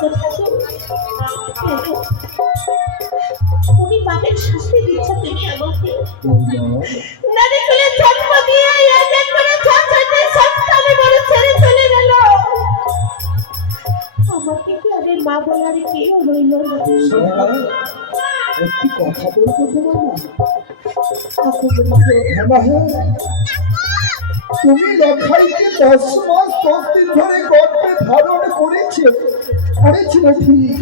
গো ঠাকুর, উনি পাপের শাস্তি দিচ্ছে তুমি আমাকে। নারী কুলে জন্ম দিয়ে এক এক করে চাচাতে সন্তানে বড় ছেড়ে চলে গেল, আমাকে কি আগে মা বলার কেউ রইল না। একটি কথা বলতো তোমার না, তুমি লখাইকে 10 মাস 10 দিন ধরে গর্ভে ধারণ করেছিলে ঠিক,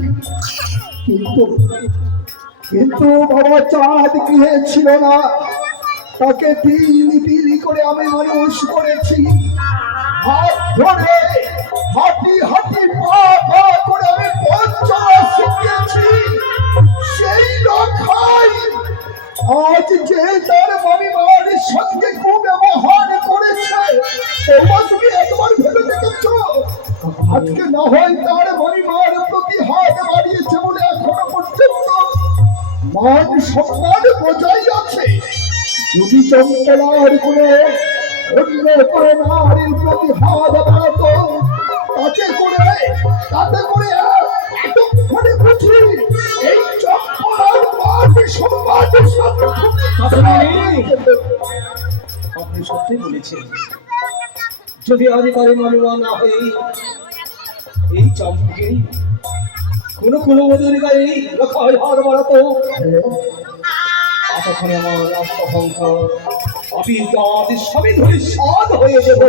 কিন্তু বাবা চাঁদ গৃহে ছিল না, তাকে তিল করে আমি মানুষ করেছি। হাত ধরে হাঁটি হাঁটি পা পা করে আমি পঞ্চমা শিখিয়েছি। সেই লখাই আজ যে তার মামিমার সঙ্গে কুব্যবহার করেছে, তোমরা তুমি একবার ভেবে দেখেছো? আজকে না হয় তার মামিমার প্রতি হাত বাড়িয়েছে বলে এখনো পর্যন্ত মান সম্মান বজায় আছে। যদি চম্পলার কোনো অন্য কোনো নারীর প্রতি হাত বাড়াতো, তাতে করে এতক্ষণে বুঝি এই চম্পলার মান সম্মান। আপনি সত্যি বলেছেন, যদি আধিকারী মামলা না হয়ে এই চম্পকে কোনো অধিকারী লখাই হাত বাড়াতো, তখন আমার অহংকার অবিদ্যাদ সবই ধরে সাদ হয়ে যেত।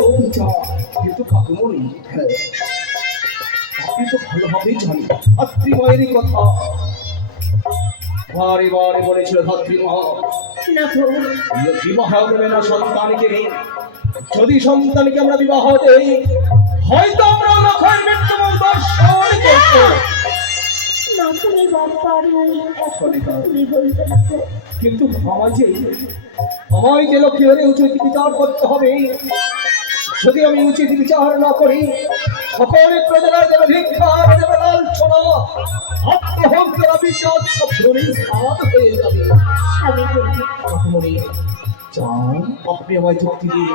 কিন্তু কাকুমণি, আপনি তো ভালোভাবেই জানেন ধাত্রীমায়েরই কথা। বারে বারে বলেছিল ধাত্রীমা বিবাহ দেবে না সন্তানকে, যদি সন্তানকে আমরা বিবাহ দেই হয়তো আমরা লখাই মৃত্যুমূল দর্শন করবো। কিন্তু আমায় যে লক্ষ্মী হলে উচিত বিচার করতে হবে। যদি আমি উচিত বিচার না করি, সকলে প্রজারা যেন ভিক্ষা দেবে লাঞ্ছনা, আত্মহত্যার অভিযোগ সব ধরে সাত হয়ে যাবে। আপনি আমায় যুক্তি দিন।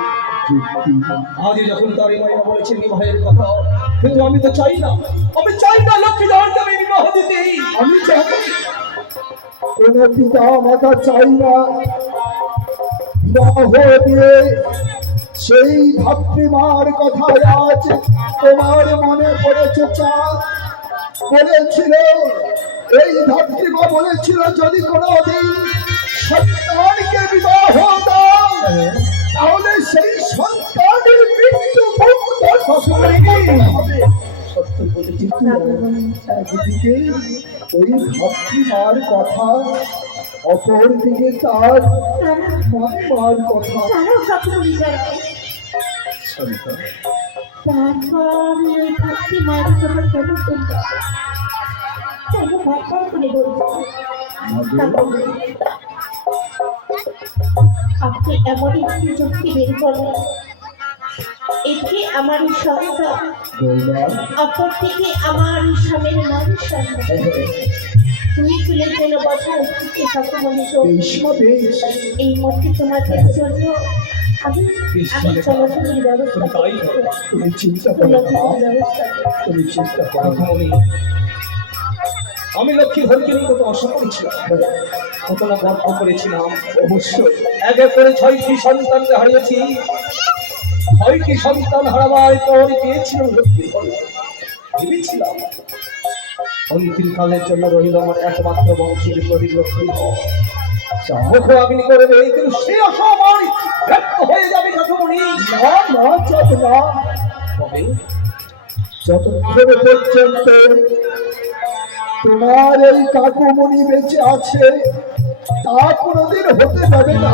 আজ যখন তার মায়া বলেছেন বিবাহের কথা, কিন্তু আমি তো চাই না, আমি চাই না লক্ষ্মী ধরতে আমি বিবাহ দিতে। আমি চাই কোন পিতা মাতা চাই না বিবাহ দিয়ে সেই ধাত্রীমার কথা আজ তোমার মনে পড়েছে। চাঁদ বলেছিল, এই ধাত্রীমা বলেছিল, যদি কোনোদিন সন্তানকে বিবাহ দাও তাহলে সেই সন্তানের মৃত্যু মুক্ত হবে। সত্য বলেছি, একদিকে ওই ধাত্রীমার কথা, অপর দিকে তার মার কথা। আপনি এমন একটি যুক্তি বের করলেন, এটি আমার সন্তান, অপর থেকে আমার স্বামীর মান সম্মান, দুই তুলে যেন বছর এই মধ্যে তোমাদের জন্য আমি চলাচলের ব্যবস্থা তুমি চিন্তা করো, আমি লক্ষ্মী ধরকে নিয়ে কত আশা করেছিলাম, কত না গর্ব করেছিলাম। অবশ্যই এক এক করে 6টি সন্তানকে হারিয়েছি। 6টি সন্তান হারাবার পর পেয়েছিলাম লক্ষ্মী ধর। ভেবেছিলাম অন্তিম কালের জন্য রইল আমার একমাত্র বংশের প্রদীপ লক্ষ্মী ধর। মুখ অগ্নি করবে, কিন্তু সে অসময় ব্যর্থ হয়ে যাবে যতমণি। তবে যতক্ষণ পর্যন্ত তোমার এই কাকুমণি বেঁচে আছে তা কোনোদিন হতে যাবে না।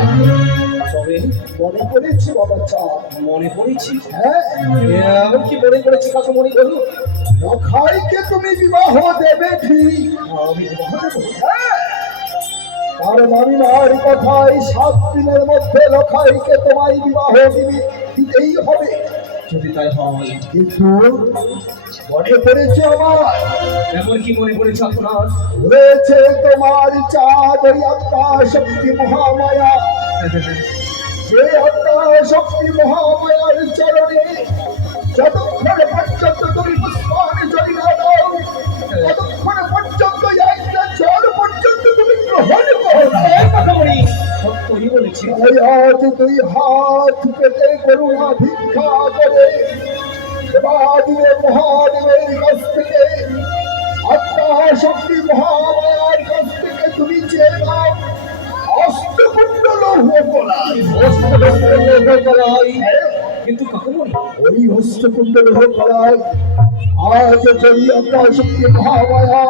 তবে মনে পড়েছে বাবা চাঁদ? মনে পড়েছি। হ্যাঁ, এমন কি মনে পড়েছি কাকুমণি বলুন? লখাইকে তুমি বিবাহ দেবে ঠিক, আমি বিবাহ দেবো? হ্যাঁ, আর মামিমার কথাই 7 দিনের মধ্যে লখাইকে তোমায় বিবাহ দিতেই হবে। যদি তাই হয়, কিন্তু মনে পড়েছে আমার, এমন কি মনে পড়েছে আপনার? রয়েছে তোমার চাঁদ ওই আত্মা শক্তি মহামায়া, যে আত্মা শক্তি মহামায়ার চরণে যতক্ষণ পর্যন্ত তুমি পুষ্পাঞ্জলি না দাও বলছি তাই আজ তুই হাত পেতে করুণা ভিক্ষা করে দেবাদিদেব মহাদেবের কাছ থেকে আত্মা শক্তি মহামায়ার কাছ থেকে তুমি চেয়ে নাও অষ্টকুণ্ডল হোকলাই। কিন্তু কাকুমণি ওই অষ্টকুণ্ডল হোকলাই আজ যদি আত্মা শক্তি মহামায়া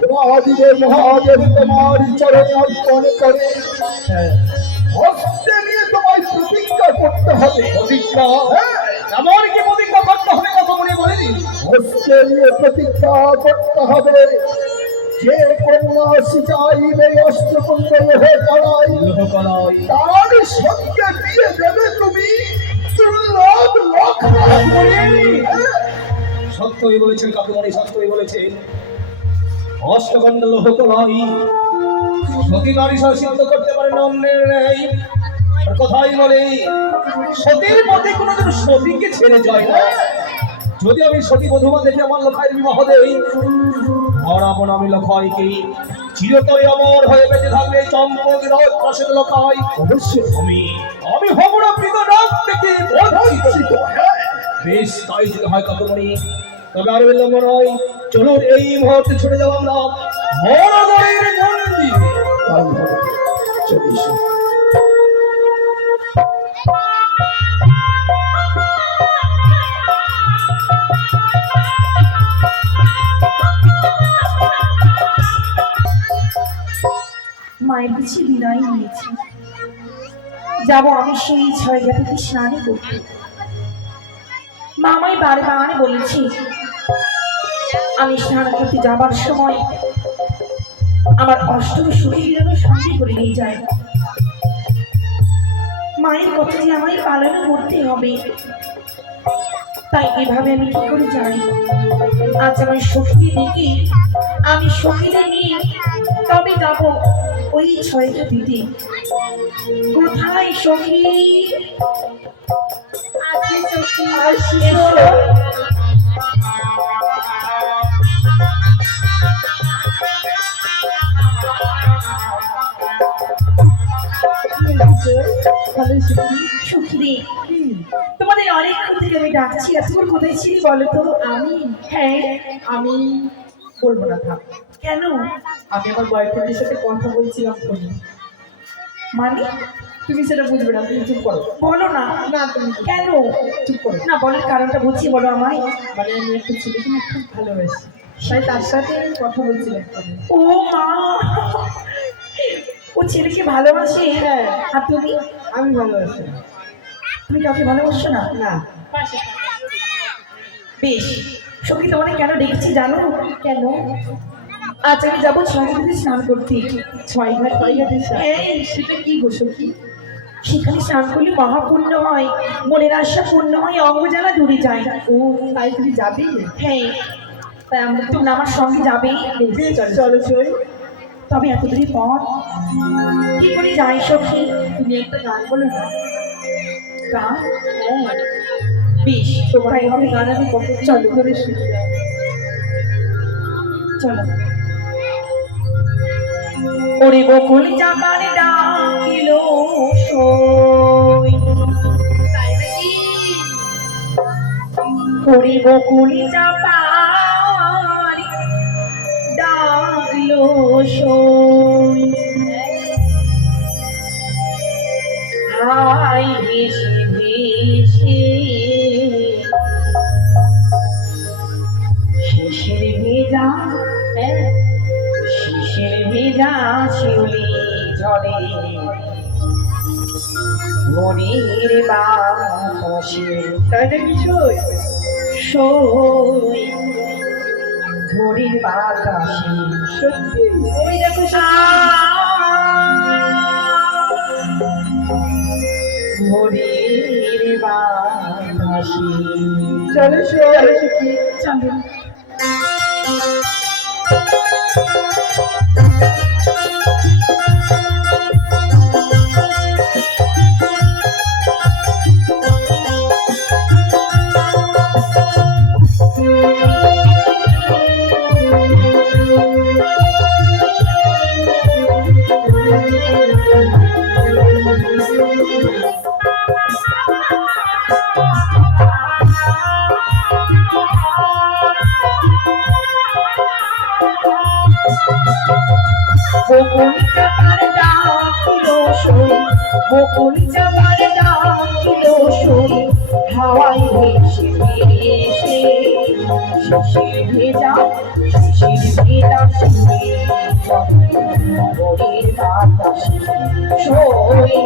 দেবাদিদেব মহাদেব তোমার চরণে অর্পণ করে হস্তে নিয়ে তোমায় প্রতিজ্ঞা করতে হবে। প্রতিজ্ঞা হ্যাঁ, আমার কি প্রতিজ্ঞা করতে হবে কাকুমণি বলে দিন। হস্তে নিয়ে প্রতিজ্ঞা করতে হবে যে কন্যা সিচাইবে অষ্টকুণ্ডল হোকলাই লোহকলাই তার সঙ্গে বিয়ে দেবে তুমি দুর্লভ লক্ষ্য। সত্যই বলেছেন কাকুমণি, সত্যই বলেছেন। অষ্টকণ্ড লোহকলাই সতী নারী সিদ্ধ করতে পারে না অন্যের নেই। আর কথাই বলে সতীর পথে কোনোদিন সতীকে ছেড়ে যায় না। যদি আমি সতী বধূমা দেখে আমার লখাইয়ের বিবাহ দেই, বরাবর আমি লখাইকে চিরতরে অমর হয়ে বেঁচে থাকবে চম্পক রথ পাশের লখাই। অবশ্যই আমি হব না প্রীত নাম থেকে বঞ্চিত। বেশ তাই যদি হয় কাকুমণি, তবে আর বিলম্ব নয়, চলুন এই মুহূর্তে ছুটে যাব আমরা বড়গড়ের মন্দিরে। তাই হবে। চলে এসো। মায়ের কাছে বিদায় নিয়েছি, যাব আমি সেই ছয় ঘাটিতে স্নান করতে। মা আমায় বারবার বলেছি আমি স্নান করতে যাবার সময় আমার অষ্টম সখী যেন সঙ্গে করে নিয়ে যায়। মায়ের কথা যে আমায় পালন করতে হবে, তাই এভাবে আমি কি করে যাই? আজ আমার সখী দেখি আমি সখীদের নিয়ে তবে যাব ওই ছয়টা দিদি। কোথায় সখী? আছে সখী, এসো। সখী, তোমাদের অনেকক্ষণ থেকে আমি ডাকছি, এতক্ষণ কোথায় ছিলি বলো তো? আমি হ্যাঁ আমি বলবো না, থাক। কেন? আমি আমার বয়ফ্রেন্ডের সাথে কথা বলছিলাম ফোনে। মানে তুমি সেটা বুঝবে না, তুমি চুপ করো। বলো না। না তুমি কেন? চুপ করো। না বলার কারণটা বুঝিয়ে বলো আমায়। মানে আমি একটা ছেলেকে না খুব ভালোবাসি, তাই তার সাথে কথা বলছিলাম ফোনে। ও মা, ও ছেলেকে ভালোবাসে? হ্যাঁ। আর তুমি? আমি ভালোবাসি না। তুমি কাউকে ভালোবাসো না? না। বেশ, সখী তোমাকে কেন ডেকেছি জানো? কেন? আজ আমি যাবো ছয় ঘাটে স্নান করতে। ছয় ঘাট হ্যাঁ, সেটা কি গো সখী? সেখানে স্নান করলে মহাপুণ্য হয়, মনের আশা পূর্ণ হয়, অঙ্গ জ্বালা দূরে যায়। ও তাই তুমি যাবে? হ্যাঁ, তাই আমরা তো তুমি আমার সঙ্গে যাবে। চলো চল। তবে এত দূরে পথ কি করে যাই সখী? তুমি একটা গান বলো না। গান? হ্যাঁ, বেশ, তোমার তাই হবে। গান আমি কত চালু করে শুনি। চলো। ওরে বকুল চাপার ডাকিল সই, ওরে বকুল চাপার ডাকলো সই, হাই ভেসে ভেসে শিশির ভেজা, শিশির ভেজা শিউলি জলে মনের বাতাসে। তাই নাকি সই? সই মনের বাতাসে। সত্যি? ওই দেখো মনের বাতাসে। চলো চলো সখী। চলো। বকুল চাপার ডাকিল সই, বকুল চাপার ডাকিল সই, হাওয়ায় ভেসে ভেসে শিশির ভেজা, শিশির ভেজা সুরে ভোরের বাতাসে সই,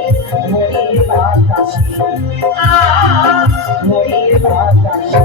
ভোরের বাতাসে ভোরের বাতাসে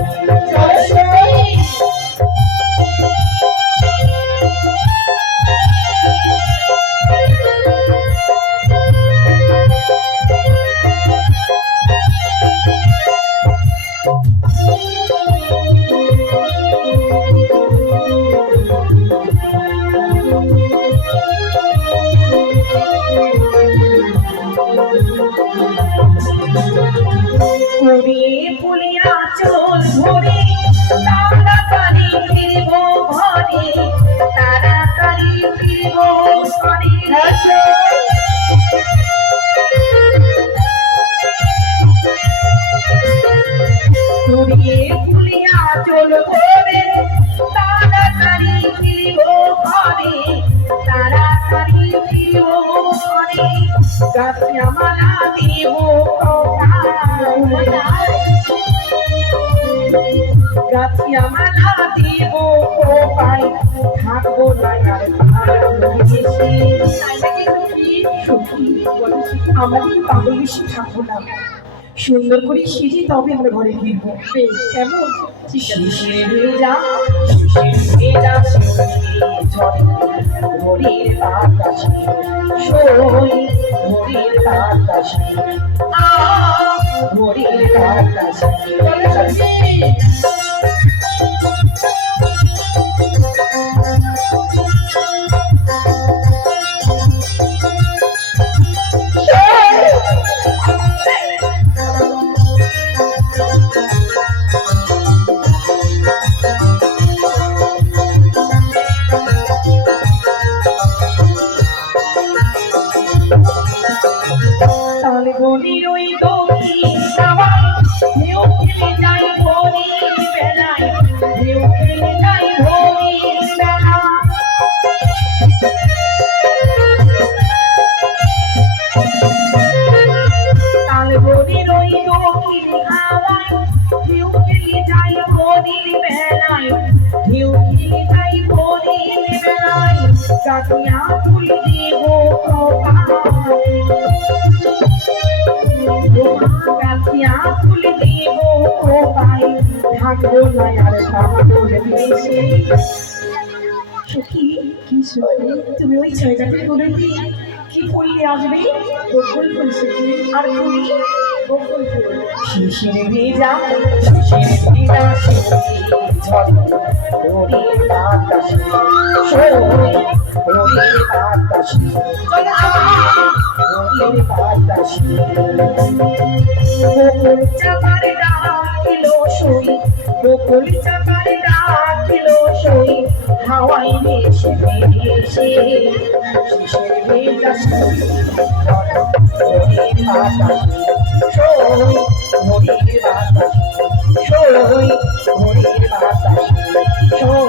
ফুলিয়ে ফুলিয়া চোল ভরে তাড়াতাড়ি ফিরব ঘরে, তাড়াতাড়ি ফিরব ঘরে। ফুলিয়ে ফুলিয়া চোল ভরে তাড়াতাড়ি ফিরব ঘরে, তাড়াতাড়ি ফিরব ঘরে। গাছিয়া মালা দিব গাছিয়া মালা দিব পাই, থাকবো না আর ভালোবেসে। সখী আমরা কিন্তু পাগল বেশি থাকবো না, সুন্দর করে সেজে তবে আমরা ঘরে ফিরবো। কেমন? শিশির ভেজা, শিশির ভেজা ঝরে ভোরের বাতাসে সই, ভোরের বাতাসে ভোরের বাতাসে। তালবনির ওই দক্ষিণ হাওয়ায় ঢেউ খেলে যায় ভোরের বেলায়, ঢেউ খেলে যায় ভোরের বেলা। তালবনির ওই দক্ষিণ হাওয়ায় ঢেউ খেলে যায় ভোরের বেলায়, ঢেউ খেলে যায় ভোরের বেলায়। গাছিয়া ফুল দেব গাছিয়া ফুল দেব পাই, থাকবো না আর ভালোবেসে। সখী কি সখী তুমি ওই জায়গাতে বলে দিয়ে কি ফুল নিয়ে আসবে? বকুল ফুল সখী। আর ফুল বকুল ফুল। শিশির ভেজা, শিশির ভেজা ঝরে ভোরের বাতাসে সই, ভোরের বাতাসে ভোরের বাতাসে। বকুল চাপার ডাকিল সই, বকুল চাপার ডাকিল সই, হাওয়ায় ভেসে ভেসে শিশির ভেজা সই, ভোরের বাতাসে সই, ভোরের বাতাসে সই, ভোরের বাতাসে সই,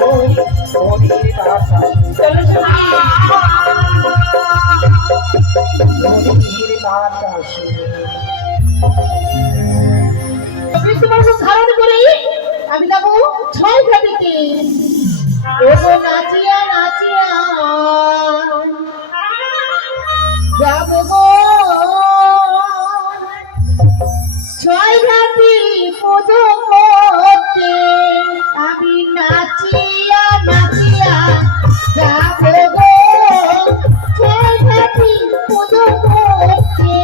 ভোরের বাতাসে। চলো ভোরের বাতাসে। ধারণ করে আমি যাবো ছয় ঘাটিতে। নাচিয়া নাচিয়া যাবো গো ছয় ঘাটি পুজো করতে। আমি নাচিয়া নাচিয়া যাবো গো ছয় ঘাটি পুজো করতে।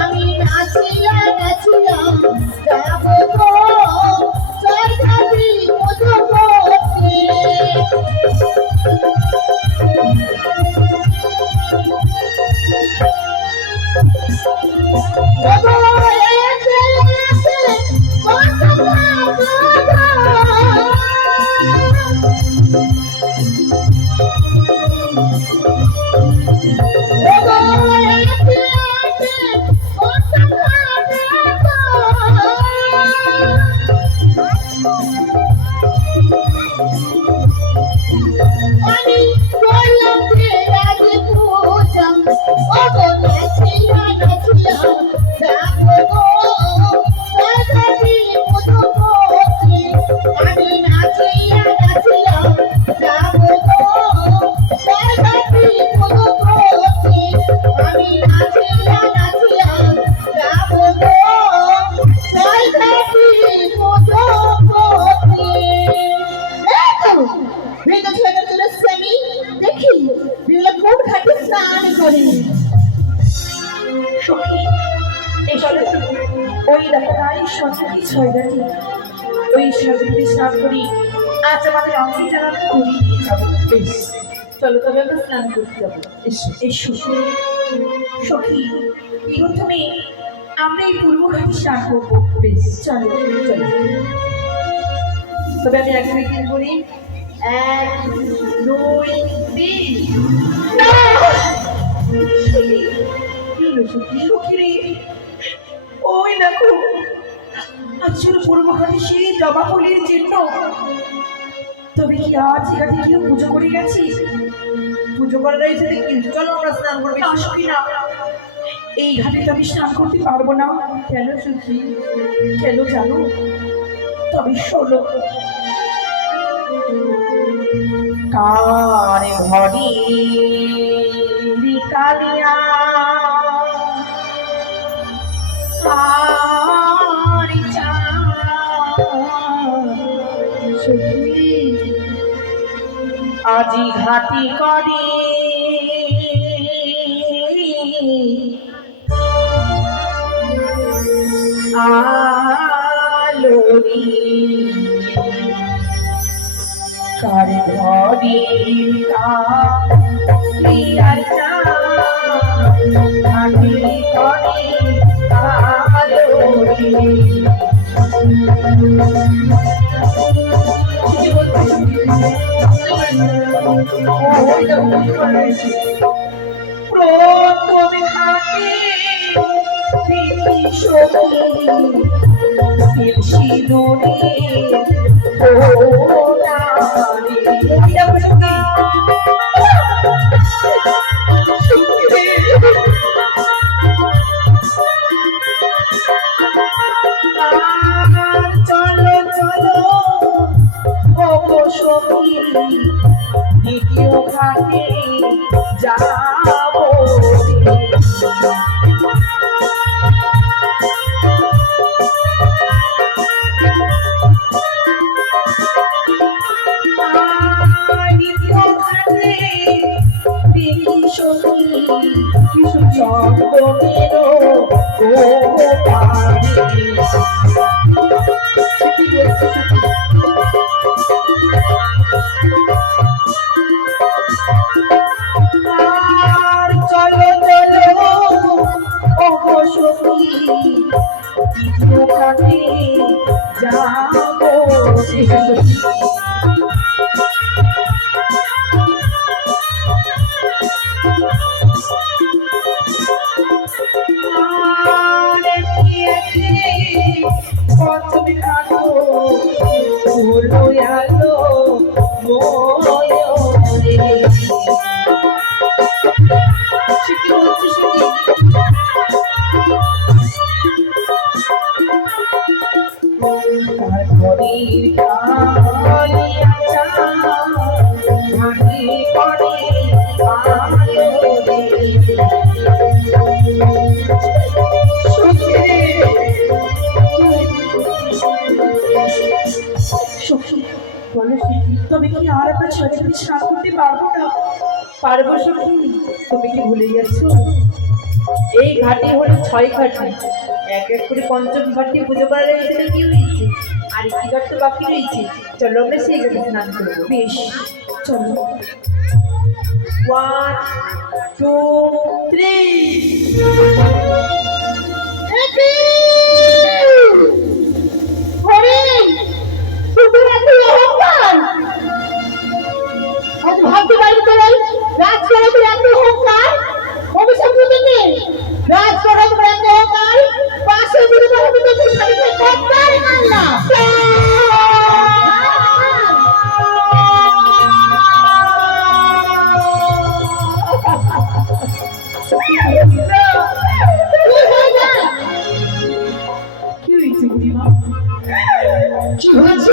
আমি নাচিয়া নাচিয়া যাবো গো জয়গাতি মধুমতি। আমি বললাম যে আজ পূজা ওগো নাচিয়া নাচিয়া যাবো গো জয়গাতি মধুমতি। আমি নাচিয়া নাচিয়া যাবো গো জয়গাতি মধুমতি। আমি নাচিয়া নাচিয়া যাবো গো জয়গাতি মধুমতি। বিনা ছেলে তুলেছি আমি দেখি বিনা কোন ঘাটে স্নান করে। সখী এই চলো ওই দেখো তাই সত্যি ছয়গাটি ওই সাজুতে স্নান করি আজ আমাদের অঙ্গে জানানো করি নিয়ে যাবো। বেশ চলো তবে আমরা স্নান করতে যাবো। এসো এসো সখী প্রথমে আমরা এই পূর্ব ঘাটে স্নান করবো। বেশ চলো চলো তবে আমি আগে বিক্রি করি 1 2 3 ওই দেখো আজকের পূর্ব ঘাটে সেই জবা ফুলের চিহ্ন। তবে কি আজ এখানে কেউ পুজো করে গেছি? পুজো করা রয়েছে দেখি চলো আমরা স্নান করবো। আসবি না এই ঘাটে তো আমি স্নান করতে পারবো না। কেন সুখী কেন জানো? তবে শোনো কার ঘরে কালিয়া আজি ঘাটি করে আলোরি কার ঘরে কালিয়ার ঘাটি করে আলোরি। প্রথমে হাতে সিঁদুরে চলো চলো সখী দ্বিতীয় ঘাটে যাবো। দ্বিতীয় ঘাটে দেখি সখী কিছু চন্দনের চলো চলো অবশ্যই ওখানে যাবো। প্রথমে কাটো হলো আলো ময়ূরে শিখি হচ্ছে শিখি তবে কি আর আমরা ছয় ঘাটে স্নান করতে পারবো না? পারবো সখী, তুমি কি ভুলে গেছো এই ঘাটে হলো 6 ঘাটি, এক এক করে পঞ্চম ঘাটটি পুজো করা রয়েছে, কি হয়েছে আর একটি ঘাট তো বাকি রয়েছে। চলো আমরা সেই ঘাটে স্নান করবো। বেশ, চলো। 1 2 ভাবতে পারি তো রাজকরণ এত অহংকার, অভিশাপ দিতে রাজকরণ এত অহংকার, পাশে দিতে হবে তো পুলিশকে কত্তার মারনা। কি হয়েছে বুড়িমা? কি হয়েছে?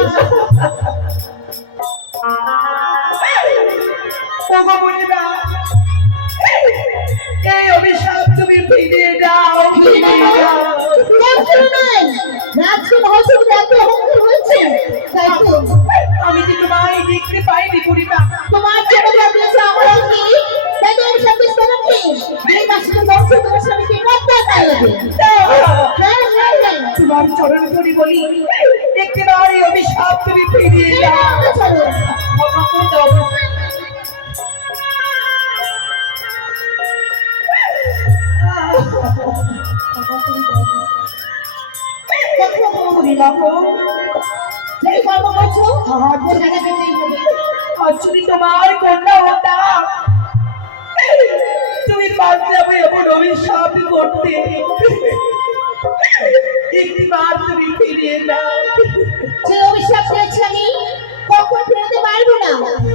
ওগো বুড়িমা, এই অভিশাপ তুমি ফিরিয়ে দাও, ফিরিয়ে দাও। আমি যে তোমায় দেখতে পাইনি বুড়িমা। তোমার ছোট দিয়েছে আমার অগ্নি, তাই তো আমি সব কিছু করছি। এই মাসে বলছো তোমার স্বামীকে রক্ষা করবে। হ্যাঁ, তোমার চরণ ধরে বলি, দেখতে পাও এই অভিশাপ তুমি ফিরিয়ে দাও। চলো। ক্ষমা করে দাও। বুড়িমা গো, যেই কর্ম করছো, ওই জায়গা পেতেই হবে। যদি তোমার কন্যা হতাম, তুমি পাঞ্জাবে এমন অভিশাপ করতে, একটিবার তুমি ফিরিয়ে দাও। যে অভিশাপ দিয়েছি আমি, কখন ফেরাতে পারবো না,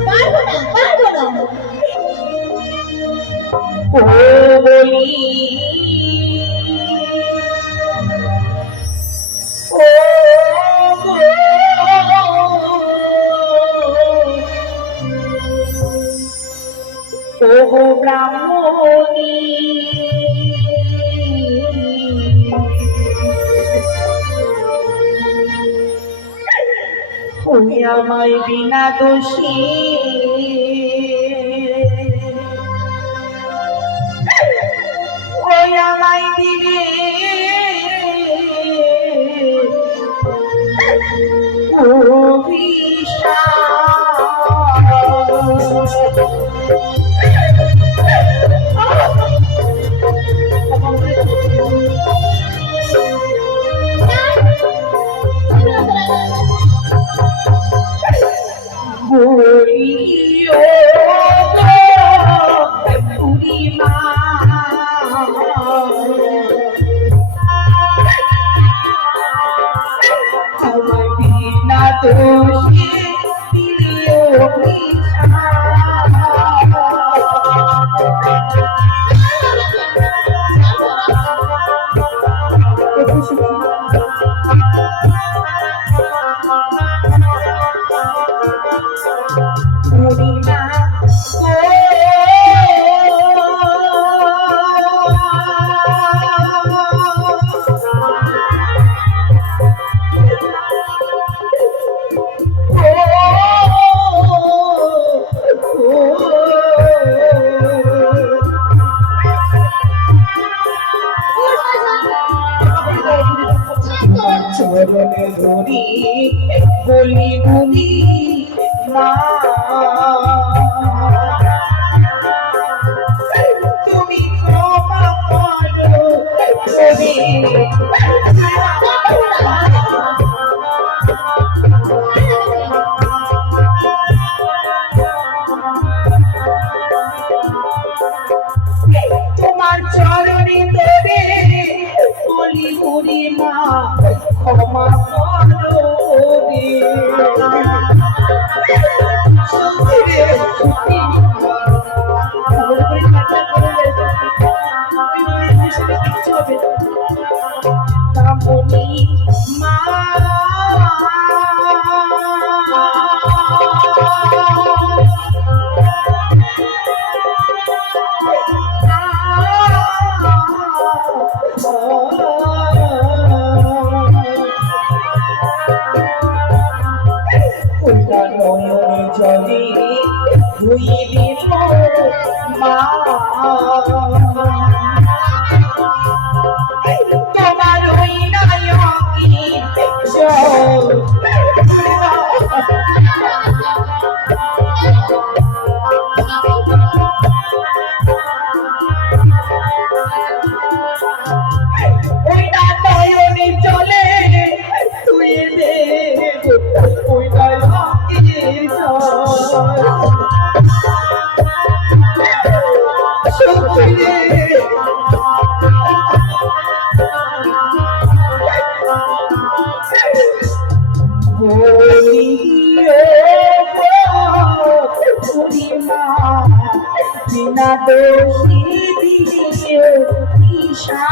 পারবো না, পারবো না। ও বলি, ও গো, ও গো ব্রাহ্মণী, ওই আমায় বিনা দোষী ওই আমায় দিলে চরণে ধরি বলি ভূমি মা, তুমি ক্ষমা করো কবি। তোমার চরণে ধরে বলি বুড়ি মা, ক্ষমা করো রে। সত্যি রে, সত্যি। ভালো করে ঠাট্টা করে গেছে। ওই বুড়ির সাথে কিচ্ছু হবে না। কামনি মা, নয় জলে ধুয়ে দেব মা তোমার ওই নয়নের জল ওই নয়নের জলে ধুয়ে দেব ওই নয়নের জল সত্যি রে বিনা দোষী দিয়ে ঈশা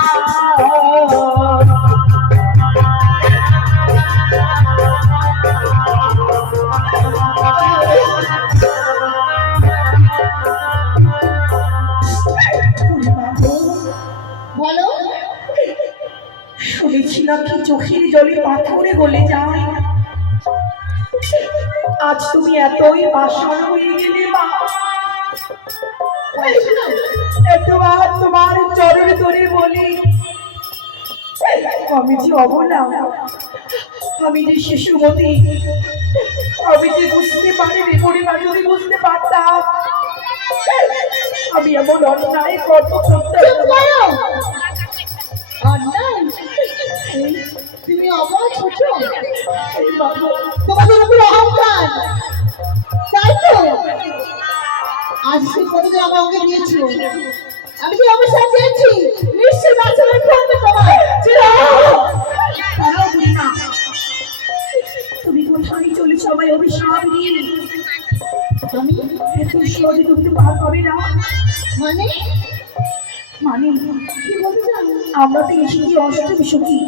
বলো, শুনেছি নাকি চোখের জলে পাথরে গলে যায়। আজ তুমি এতই পাষাণ হয়ে গেলে মা, এতবার তোমার চরণ ধরে বলি আমি যে অবলা, আমি যে শিশুমতি, আমি যে বুঝতে পারিনি। পরিবার যদি বুঝতে পারতাম আমি এমন অন্যায় কত করতাম। চুপ করো। অন্যায়? তুমি অবাক হচ্ছ? তোমাদের উপর অহংকার, তাই তো? আজ সে কতদিন আমার অঙ্গে নিয়েছিল, আমি যে অবস্থা চেয়েছি নিশ্চয় বাঁচানোর করবে তোমার। তুমি কোথায় চলেছ আমায় অভিশাপ দিয়ে? আমি এত সহজে তুমি তো পার পাবে না। মানে মানে কি বলতে চাও? আমরা তো এসেছি অষ্টমী সখী।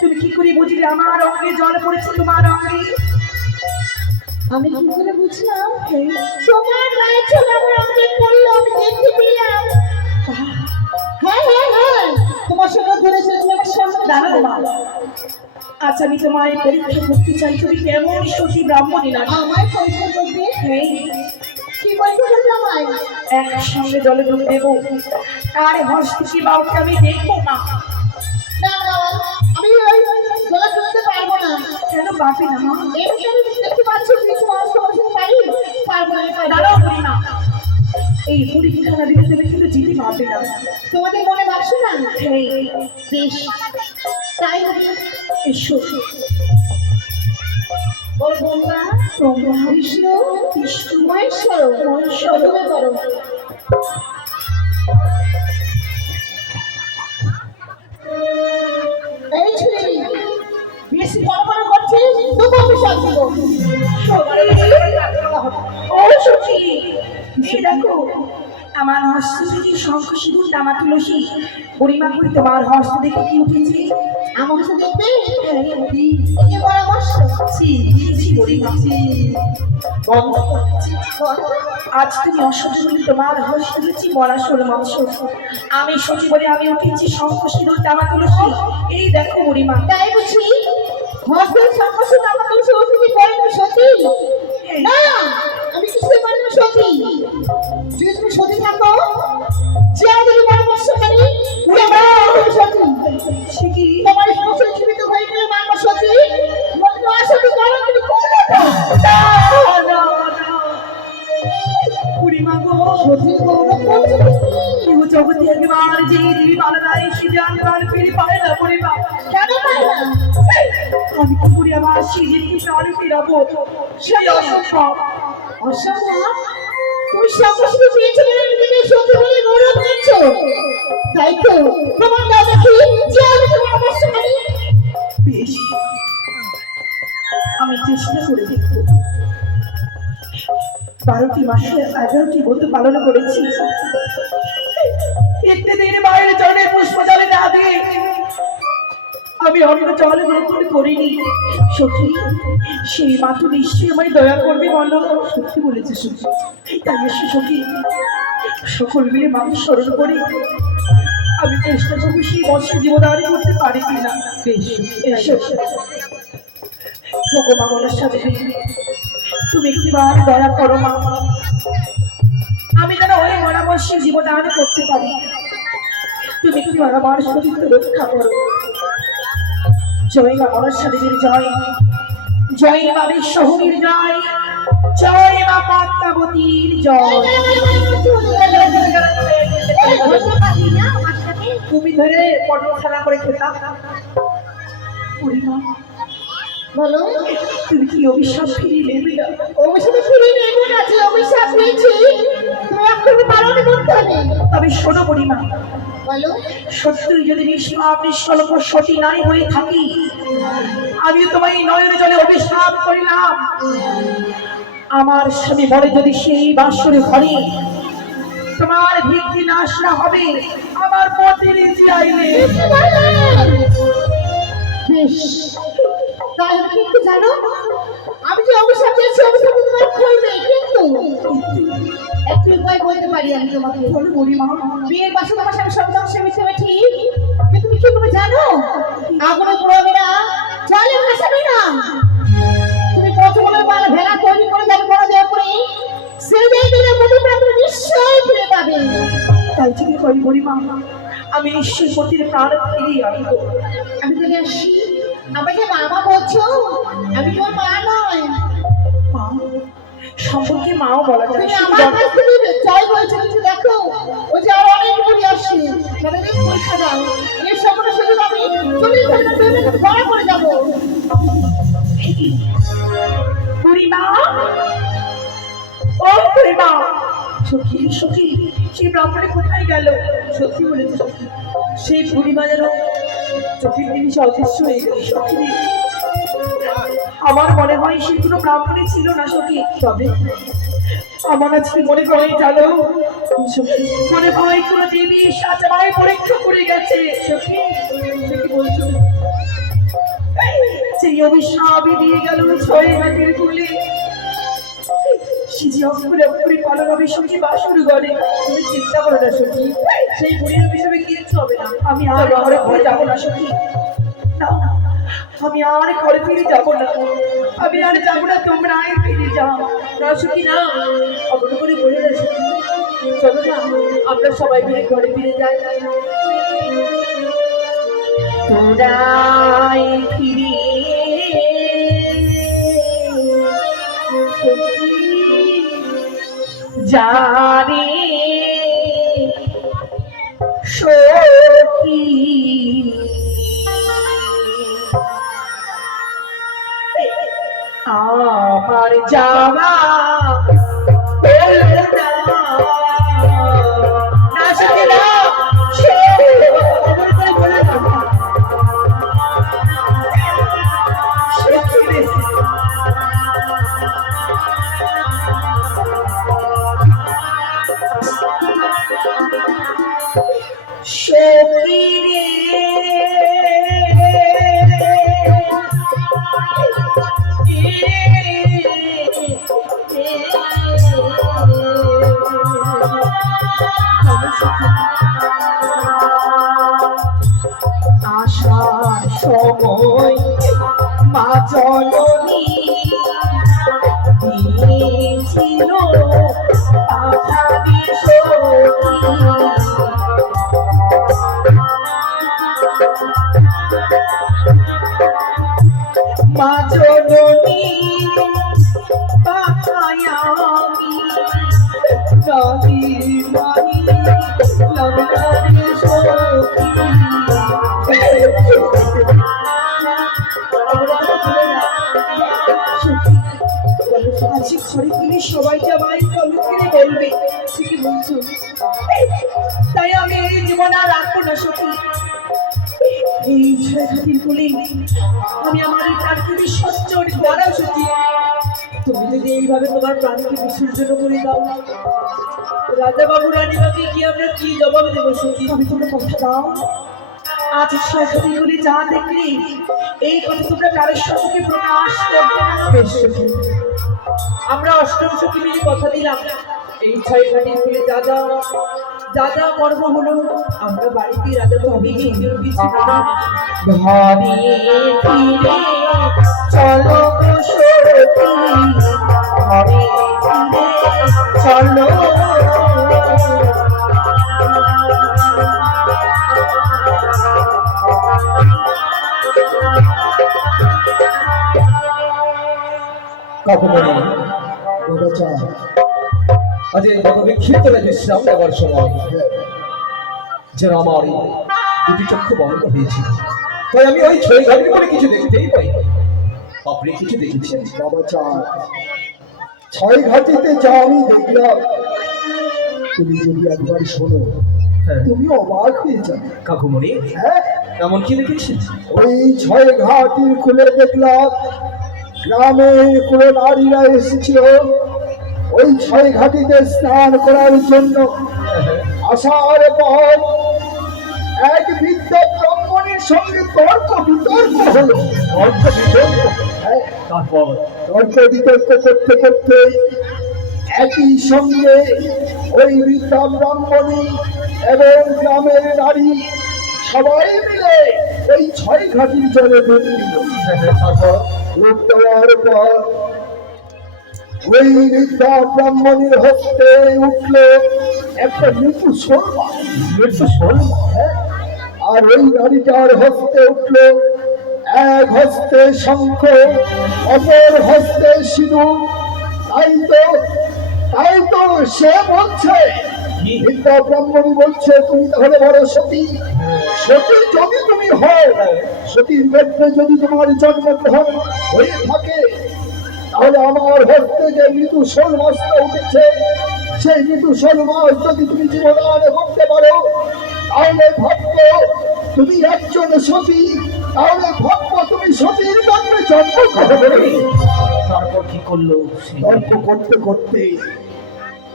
তুমি কি করে বুঝলে আমার অঙ্গে জল পড়েছে তোমার অঙ্গে? আমি কি করে বুঝলাম? তোমার গায়ে চলে আমার অঙ্গে পড়লো, আমি দেখতে পেলাম। হ্যাঁ হ্যাঁ হ্যাঁ, তোমার সঙ্গে ধরেছে, তুমি আমার সামনে দাঁড়াও মা, আচ্ছা আমি তোমায় পরীক্ষা করতে চাই তুমি কেমন সতী ব্রাহ্মণী না। আমায় পরীক্ষা করবে? হ্যাঁ, কি পরীক্ষা করবে আমায়? একসঙ্গে জলে ডুব দেবো আর হস্তি বাউকে আমি দেখবো মা। না না, আমি ওই জলে ডুবতে পারবো না। কেন পারবে না মা? এমনি আমি দেখতে পাচ্ছি কিছু মানুষ তোমার সাথে পারি, পারবো না। দাঁড়াও করি না, এই পরীক্ষা দিতে তুমি কিন্তু যেতে পারবে না। তোমাদের মনে ভাবছো না? হ্যাঁ, বেশ, তাই হবে। এসো। ওর বোনরা তোমরা বিষ্ণু বিষ্ণু মহেশ্বর মহেশ্বর তুমি করো। এই ছুরি বেশি বড় বড় করছিস, তোকে আমি সব দিব। ও সখী, এই দেখো আমার হস্তে যে শঙ্খ সিঁদুর তামা তুলসী। বুড়িমা করি তোমার হস্ত দেখে কি উঠেছে? আমার কাছে দেখবে কি পরামর্শ? ছি ছি বুড়িমা, ছি। বন্ধ। আজ তুমি অসহ্য বলে তোমার হস্ত দিচ্ছি মরা ষোল মাংস। আমি সত্যি বলে আমি উঠেছি শঙ্খ সিঁদুর তামা তুলসী। এই দেখো বুড়িমা। তাই বুঝি হস্তের সমস্যা আমার কাছে ওষুধি পরে তুমি সতী? না, আমি কিছুই পারি না সতী। যদি তুমি সতী থাকো, যে আমাদের পরামর্শকারী সতী, সে কি? তোমার সমস্যা জীবিত হয়ে গেলে মানব সতী, মনে আসতে কারণ তুমি করলে তো বুড়িমা গো, সতী গৌরব করছে। কেউ জগতে একবার যে দেবী বালাদাই সে জানবার ফিরে পায় না বুড়িমা। কেন পাই না? আমি কি করে আমার সিঁড়িকে প্রাণে ফেরাবো? সেই অসম্ভব। অসম্ভব? তুমি সমস্ত পেয়েছো বলে নিজেকে সতী বলে গৌরব দিচ্ছ, তাই তো? তোমার দাও দেখি যে আমি তোমার অবস্থা করি। বেশ, আমি চেষ্টা করে দেখব। 12টি মাসে 11টি ব্রত পালন করেছি। একটি দিন বাইরে জলে পুষ্প জলে না দিয়ে আমি অন্য জলে গ্রহণ করিনি। সখী, সেই মাতু নিশ্চয়ই আমায় দয়া করবে বলো। সত্যি বলেছে সখী। তাই এসে সখী সকল মিলে মানুষ স্মরণ করি। আমি চেষ্টা করবো সেই বর্ষ জীবদারি করতে পারি কিনা। বেশ, এসো ভগবানের সাথে তুমি একটিবার দয়া করো মা, আমি যেন ওই মরামর্ষে জীবদান করতে পারি। তুমি একটিবার আমার সতীত্ব রক্ষা করো। জয় মা মনসাদেবীর জয়, জয় মা বিশ্বহরীর জয়, জয় মা পদ্মাবতীর জয়। তুমি ধরে পটল খেলা করে খেতাম। পরিমা বলো, তুমি কি অভিশাপ ফিরিয়ে নেবে না? অভিশাপ ফিরিয়ে নেবো না, যে অভিশাপ পেয়েছি তুমি এখনই পালন করতে হবে। তবে শোনো পরিমা, বলো, সত্যি যদি নিষ্পাপ নিষ্কলঙ্ক সতী নারী হয়ে থাকি, আমি তোমায় নয়ন জলে অভিশাপ করিলাম, আমার স্বামী বলে যদি সেই বাসরে ঘরে তোমার ভিত্তি নাশ না হবে, আমার পতির চাইলে বেশ, তাহলে কিন্তু জানো আমি যে অভিশাপ পেয়েছি অভিশাপ তোমার করবে, কিন্তু একটু উপায় বলতে পারি আমি তোমাকে। বলো পরিমা। বিয়ের বাসা তোমার সাথে সব নকশা মিশবে ঠিক, কিন্তু তুমি কি করে জানো আগুনে পোড়াবে না, জলে ভাসাবে না। তুমি কতগুলো মালা ভেলা তৈরি করে যাবে বড় দেওয়া করে, সে জায়গায় মধু প্রাপ্ত নিশ্চয়ই ফিরে পাবে। তাই যদি করি পরিমা, আমি নিশ্চয়ই পতির প্রাণ ফিরিয়ে আনবো। আমি বলে আসি, আমাকে মামা বলছো, আমি তোমার মা নয়। মা সম্পর্কে মাও বলা যায়। তুমি আমার কাছ থেকে চাই বলছো, কিন্তু দেখো ওই যে আর অনেক বুড়ি আসছে, তাদের পরীক্ষা দাও, এর সকলের সাথে আমি চলে ধরা করে যাবো। পরিমা, ও পরিমা, সখী সখী, সেই ব্রাহ্মণে কোথায় গেল? সত্যি বলেছে সখী, সেই পরিমা যেন চোখের জিনিস অদৃশ্য হয়ে গেল। সখী, আমার মনে হয় সে কোনো ব্রাহ্মণে ছিল না সখী। তবে আমার আজকে মনে হয় জানো সখী, মনে হয় কোনো দেবী সাজায় পরীক্ষা করে গেছে। সখী, সে কি বলছো? সেই অভিশাপে দিয়ে গেল ছয় হাতের কুলে, সিজি অক্ষরে অক্ষরে পালন হবে সখী বাসুর ঘরে। তুমি চিন্তা করো না সখী, সেই বুড়ির অভিশাপে কিচ্ছু হবে না। আমি আর ঘরে ফিরে যাবো না সখী, না, আমি আর ঘরে ফিরে যাবো না, আমি আর যাবো না, তোমরা আর ফিরে যাও না সখী। না, অমন করে বলে না সখী, চলো না আমরা সবাই মিলে ঘরে ফিরে যাই। তোরাই ফিরে জানে সখী, আমার যাওয়া হলো না। না সখী না, বলে না সখী রে, আসার সময় মা জননী দিয়েছিল পাখারি সখী, মা জননী পাখায় আমি নাহি নাহি লাগলারে সখী। আজ ঘরে গেলে সবাইকে আমায় কলম কিনে বলবে, ঠিকই বলছো, তাই আমি এই জীবন আর রাখবো না সখী। এই ছয় খাতির বলে আমি আমার এই প্রাণকে বিসর্জন করা সখী। তুমি যদি এইভাবে তোমার প্রাণকে বিসর্জন করে দাও, রাজা বাবু রানীবাকে কি আমরা কি জবাব দেবো সখী? আমি তোমরা কথা দাও, আজ ছয় খাতির বলে যা দেখলি এই কথা তোমরা কারোর সঙ্গে প্রকাশ করবে না। বেশ সখী, আমরা অষ্টম সখী মিলে কথা দিলাম, এই ছয় খাতির বলে যা যা কর্ম হলো আমরা বাড়িতে রাজা ভাবি গিয়ে কিছু না। ঘরে ফিরে চলো গো সখী, জানো কাকুমণি, বাবা চাঁদ, আজ এই ভগবী ক্ষিপ্তরা বিশ্রাম নেবার সময় যেন আমার এই দুটি চক্ষু বন্ধ হয়েছিল, তাই আমি ওই ছয় ঘাটের করে কিছু দেখতেই পাই। আপনি কিছু দেখেছেন? বাবা চাঁদ, ছয় ঘাটিতে যা আমি দেখলাম তুমি যদি একবার শোনো হ্যাঁ। তুমি অবাক হয়ে যাবে। কাকুমণি, হ্যাঁ, এমন কি দেখেছেন? ওই ছয় ঘাটির খুলে দেখলাম গ্রামের কোনো নারীরা এসেছিল ওই ছয় ঘাটিতে স্নান করার জন্য। আসার পর এক বৃদ্ধা ব্রাহ্মণের সঙ্গে তর্ক বিতর্ক হলো। অর্থ বিতর্ক? হ্যাঁ, তারপর তর্ক বিতর্ক করতে করতে একই সঙ্গে ওই বৃদ্ধা ব্রাহ্মণী এবং গ্রামের নারী সবাই মিলে ওই ছয় ঘাটির জলে ডুব দিল। তারপর ডুব দেওয়ার পর ওই বৃদ্ধা ব্রাহ্মণীর হস্তে উঠল একটা মৃত্যু শোলমা। মৃত্যু শোলমা? আর ওই নারীটার হস্তে উঠল এক হস্তে শঙ্খ, অপর হস্তে সিঁদুর। তাই তো সে বলছে, বৃদ্ধা ব্রাহ্মণী বলছে, তুমি তাহলে বড় সতী। সতী যদি তুমি হও, সতীর গর্ভে যদি তোমার জন্মগ্রহণ হয়ে থাকে, তাহলে আমার হস্তে যে মৃত্যু শোল মাছটা উঠেছে, সেই মৃত্যু শোল মাছ যদি তুমি জীবদান করতে পারো, তাহলে ভাবব তুমি একজন সতী, তাহলে ভাবব তুমি সতীর গর্ভে জন্মগ্রহণ করবে। তারপর কি করলো? তর্ক করতে করতে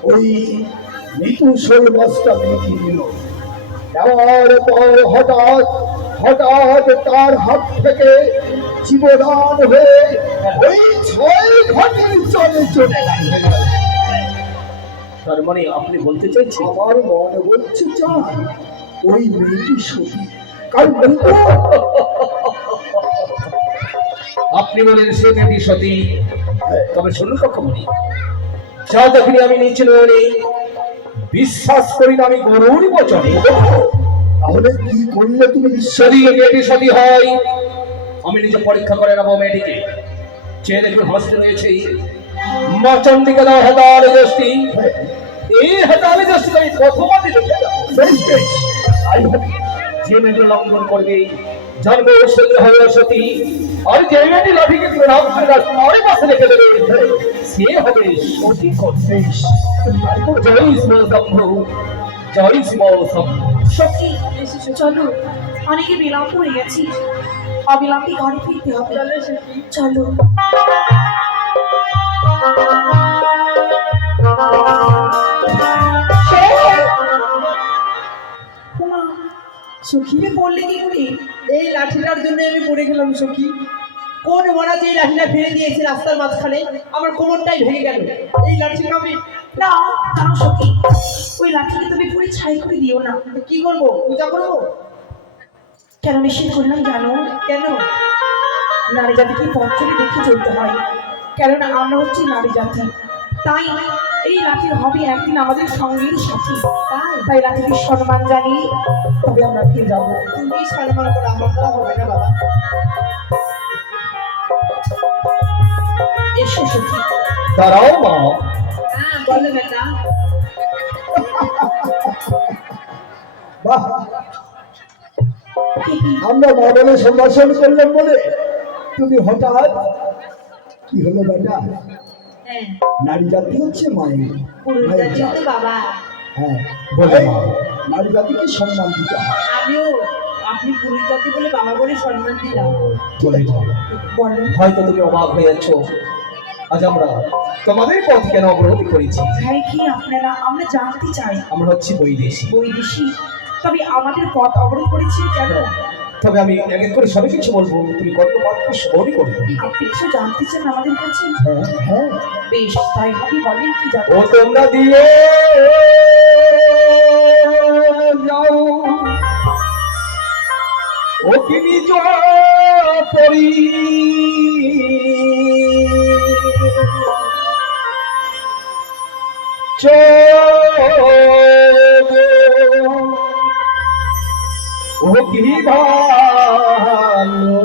ওই মৃত্যু শোল মাছটা মেখে নিল। নেওয়ার পর হঠাৎ হঠাৎ তার হাত থেকে জীবদান হয়ে ওই ছয় ঘাটের জলে চলে গেল। তার মানে আপনি বলতে চাইছেন আমার মনে বলছে চান ওই মেয়েটি সতী। কারণ আপনি বলেন সে মেয়েটি সতী? তবে শুনুন কাকুমণি, যা দেখিনি আমি নিচে নই, বিশ্বাস করি না আমি গরুর বচনে। তাহলে কি করলে তুমি বিশ্বাস? যদি মেয়েটি সতী হয়, আমি নিজে পরীক্ষা করে নেবো মেয়েটিকে। চেয়ে দেখুন হাসতে রয়েছে মা চন্ডিকা দাও হেতালে যষ্টি। এই হেতালে যষ্টি আমি প্রথমাতে দেখে যাবো। বেশ বেশ, তাই হোক। যে মেয়েটি লঙ্ঘন করবে জানবো সে হবে সতী, আর যে মেয়েটি লাঠিকে প্রণাম করে রাস্তার পাশে রেখে দেবে সে হবে সতী। বেশ, জয় শিবশম্ভ, জয় শিবশম্ভ। সত্যি এসেছো, চলো, অনেকে বিলম্ব হয়ে গেছি, অবিলম্বে ঘরে ফিরতে হবে। চলো। সখী পড়লে কি করে? এই লাঠিটার জন্য আমি পড়ে গেলাম সখী। কোন মহারাজ এই লাঠিটা ফেলে দিয়েছে রাস্তার মাঝখানে, আমার কোমরটাই ভেঙে গেল। এই লাঠিটা আমি না, জানো সখী, ওই লাঠিকে তুমি পুরো ছাই করে দিও না। কি করবো? পূজা করবো? কেন নিষেধ করলাম জানো? কেন? নারী জাতিকে পঞ্চমী দেখে চলতে হয়, কেননা আমরা হচ্ছি নারী জাতি। তাই এই লাঠির হবে একদিন আমাদের সঙ্গের সাথী। তাই লাঠিকে সম্মান জানিয়ে তবে আমরা ফিরে যাবো। তুমি সম্মান করো, আমার দ্বারা হবে না বাবা। এসো সখী। দাঁড়াও মা। হ্যাঁ বলো বেটা। বাহ, আমরা মা বলে সম্ভাষণ করলাম বলে তুমি হঠাৎ কি হলো বেটা? হ্যাঁ নারী জাতি হচ্ছে মায়ের, পুরুষ মায়ের জাতি জাত। তো বাবা। হ্যাঁ, বলে মা। নারী জাতিকে সম্মান দিতে হয়। আমিও আপনি পুরুষ জাতি বলে বাবা বলে সম্মান দিলাম। বলে মা, বলো। হয়তো তুমি অবাক হয়ে যাচ্ছ, আজ আমরা তোমাদের পথ কেন অবরোধ করেছি। হ্যাঁ, কি আপনারা? আমরা জানতে চাই। আমরা হচ্ছি বৈদেশী। বৈদেশী? তবে আমাদের পথ অবরোধ করেছি কেন? তবে আমি এক এক করে সবই কিছু বলবো, তুমি গল্প পথকে স্মরণই করবে। আপনি কিছু জানতে চান আমাদের কাছে? হ্যাঁ হ্যাঁ, বেশ, তাই হবে, বলেন কি জানতে ও তোমরা দিয়ে যাও ও কি নিজ পরি, ও কি ভালো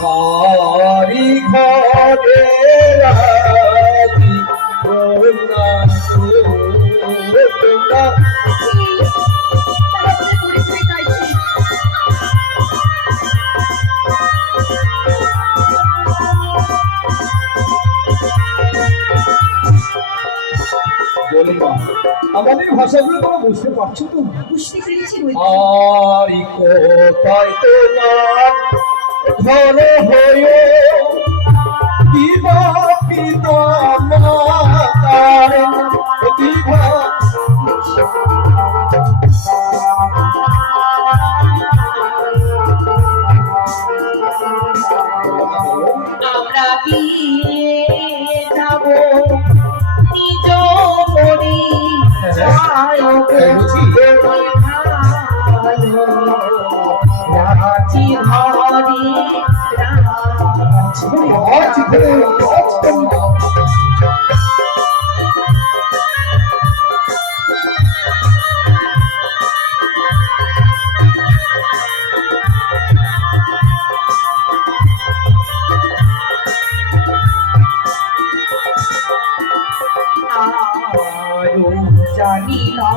কারি ঘরে রাজি তোমরা বলি মা, আমাদের ভাষাগুলো তোমরা বুঝতে পারছো তো? বুঝতে পেরেছি আর কোথায় তোমার ঘর হয়ে বিবাহ পিতা মাতার বিবাহ আমরা বিয়ে যাব নিজ মরি রাজি ধরি জানি না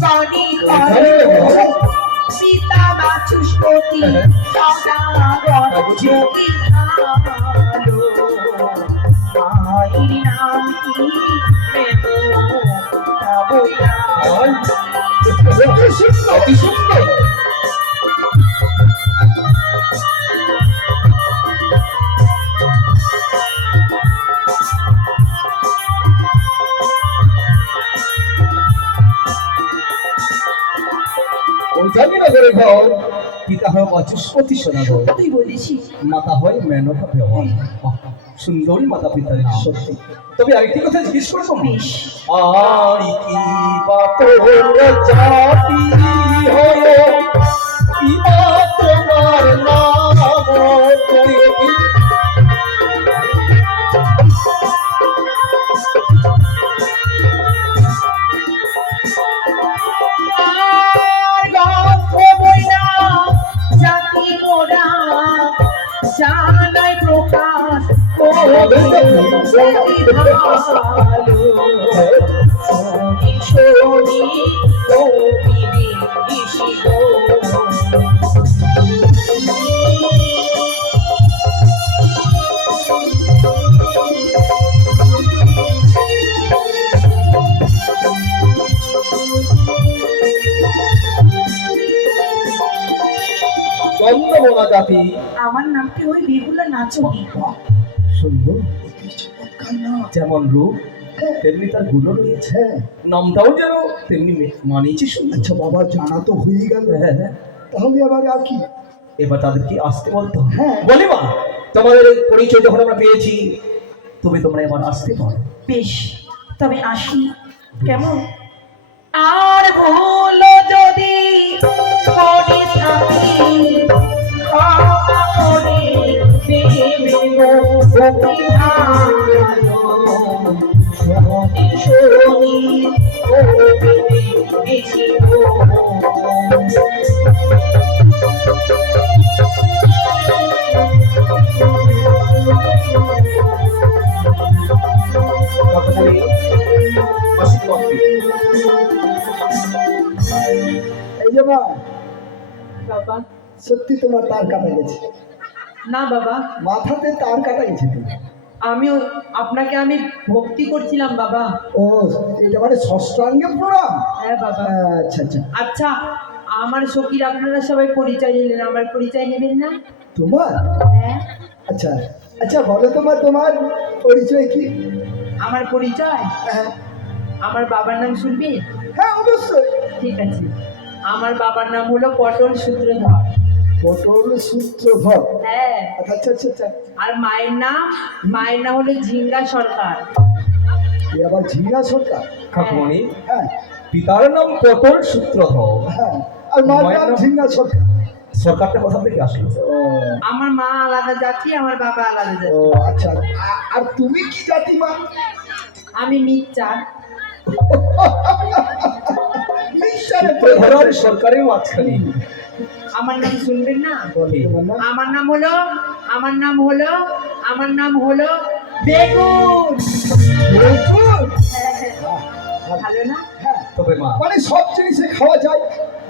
জানি সীতা বাচস্পতি সদাগর যোগী ভালো মায়ের নাম কি অতি সুন্দর জামিনগরে ঘর, পিতা হয় বাচস্পতি সদাগর, তুই বলেছিস মাতা হয় মেনকা ব্যবহার। সুন্দরী মাতা পিতার নাম। সত্যি। তবে আরেকটি কথা জিজ্ঞেস করবো, আর কি বা তোমরা জাতি হলো, কি বা তোমার নাম করি? জানাই প্রকাশ শোনি চন্দ্রমোনা জাতি। আমার নামটি ওই বেহুলা নাচনি। সুন্দর, যেমন রূপ তেমনি তার গুণ রয়েছে, নামটাও যেন তেমনি মানিয়েছে সুন্দর। আচ্ছা বাবা, জানা তো হয়ে গেল, তাহলে আবার আর কি? এবার তাদেরকে আসতে বলতো। হ্যাঁ। বলি মা, তোমাদের পরিচয় যখন আমরা পেয়েছি, তবে তোমরা এবার আসতে পারো। বেশ, তবে আসি। কেমন? আর ভুল যদি করে থাকি ক্ষমা করে দেবে গো অতি ভালো শোনি ও বেশি গো। এই যে মা, বাবা, সত্যি তোমার তার কাটা গেছে, না বাবা, মাথাতে তার কাটা গেছে তো। আমিও আপনাকে আমি ভক্তি করছিলাম বাবা। ও, এটা মানে ষষ্ঠাঙ্গে প্রণাম। হ্যাঁ বাবা। আচ্ছা আচ্ছা। আচ্ছা, আমার সখীর আপনারা সবাই পরিচয় নিলেন, আমার পরিচয় নেবেন না? তোমার? হ্যাঁ। আচ্ছা আচ্ছা, বলো তোমার তোমার পরিচয় কি? আমার পরিচয়, হ্যাঁ আমার বাবার নাম শুনবি? হ্যাঁ অবশ্যই। ঠিক আছে, আমার বাবার নাম হলো পটল সূত্রধর। পটল সূত্রধর। হ্যাঁ। আচ্ছা আচ্ছা আচ্ছা। আর মায়ের নাম হলো ঝিঙ্গা সরকার। এ আবার ঝিঙ্গা সরকার? কাকুমণি, হ্যাঁ পিতার নাম পটল সূত্রধর, হ্যাঁ, আর মায়ের নাম ঝিঙ্গা সরকার। সরকারটা কোথা থেকে আসলো? ও আমার মা আলাদা জাতি, আমার বাবা আলাদা জাতি। ও আচ্ছা, আর তুমি কি জাতি মা? আমি মিচ্চার। নিঃসারে ধরার সরকারের মাঝখানে আমার নাম শুনবেন না? তোমার নাম? আমার নাম হলো বেগুন। বেগুন? ভালো না? হ্যাঁ, তবে মা, মানে সব জিনিসে খাওয়া যায়,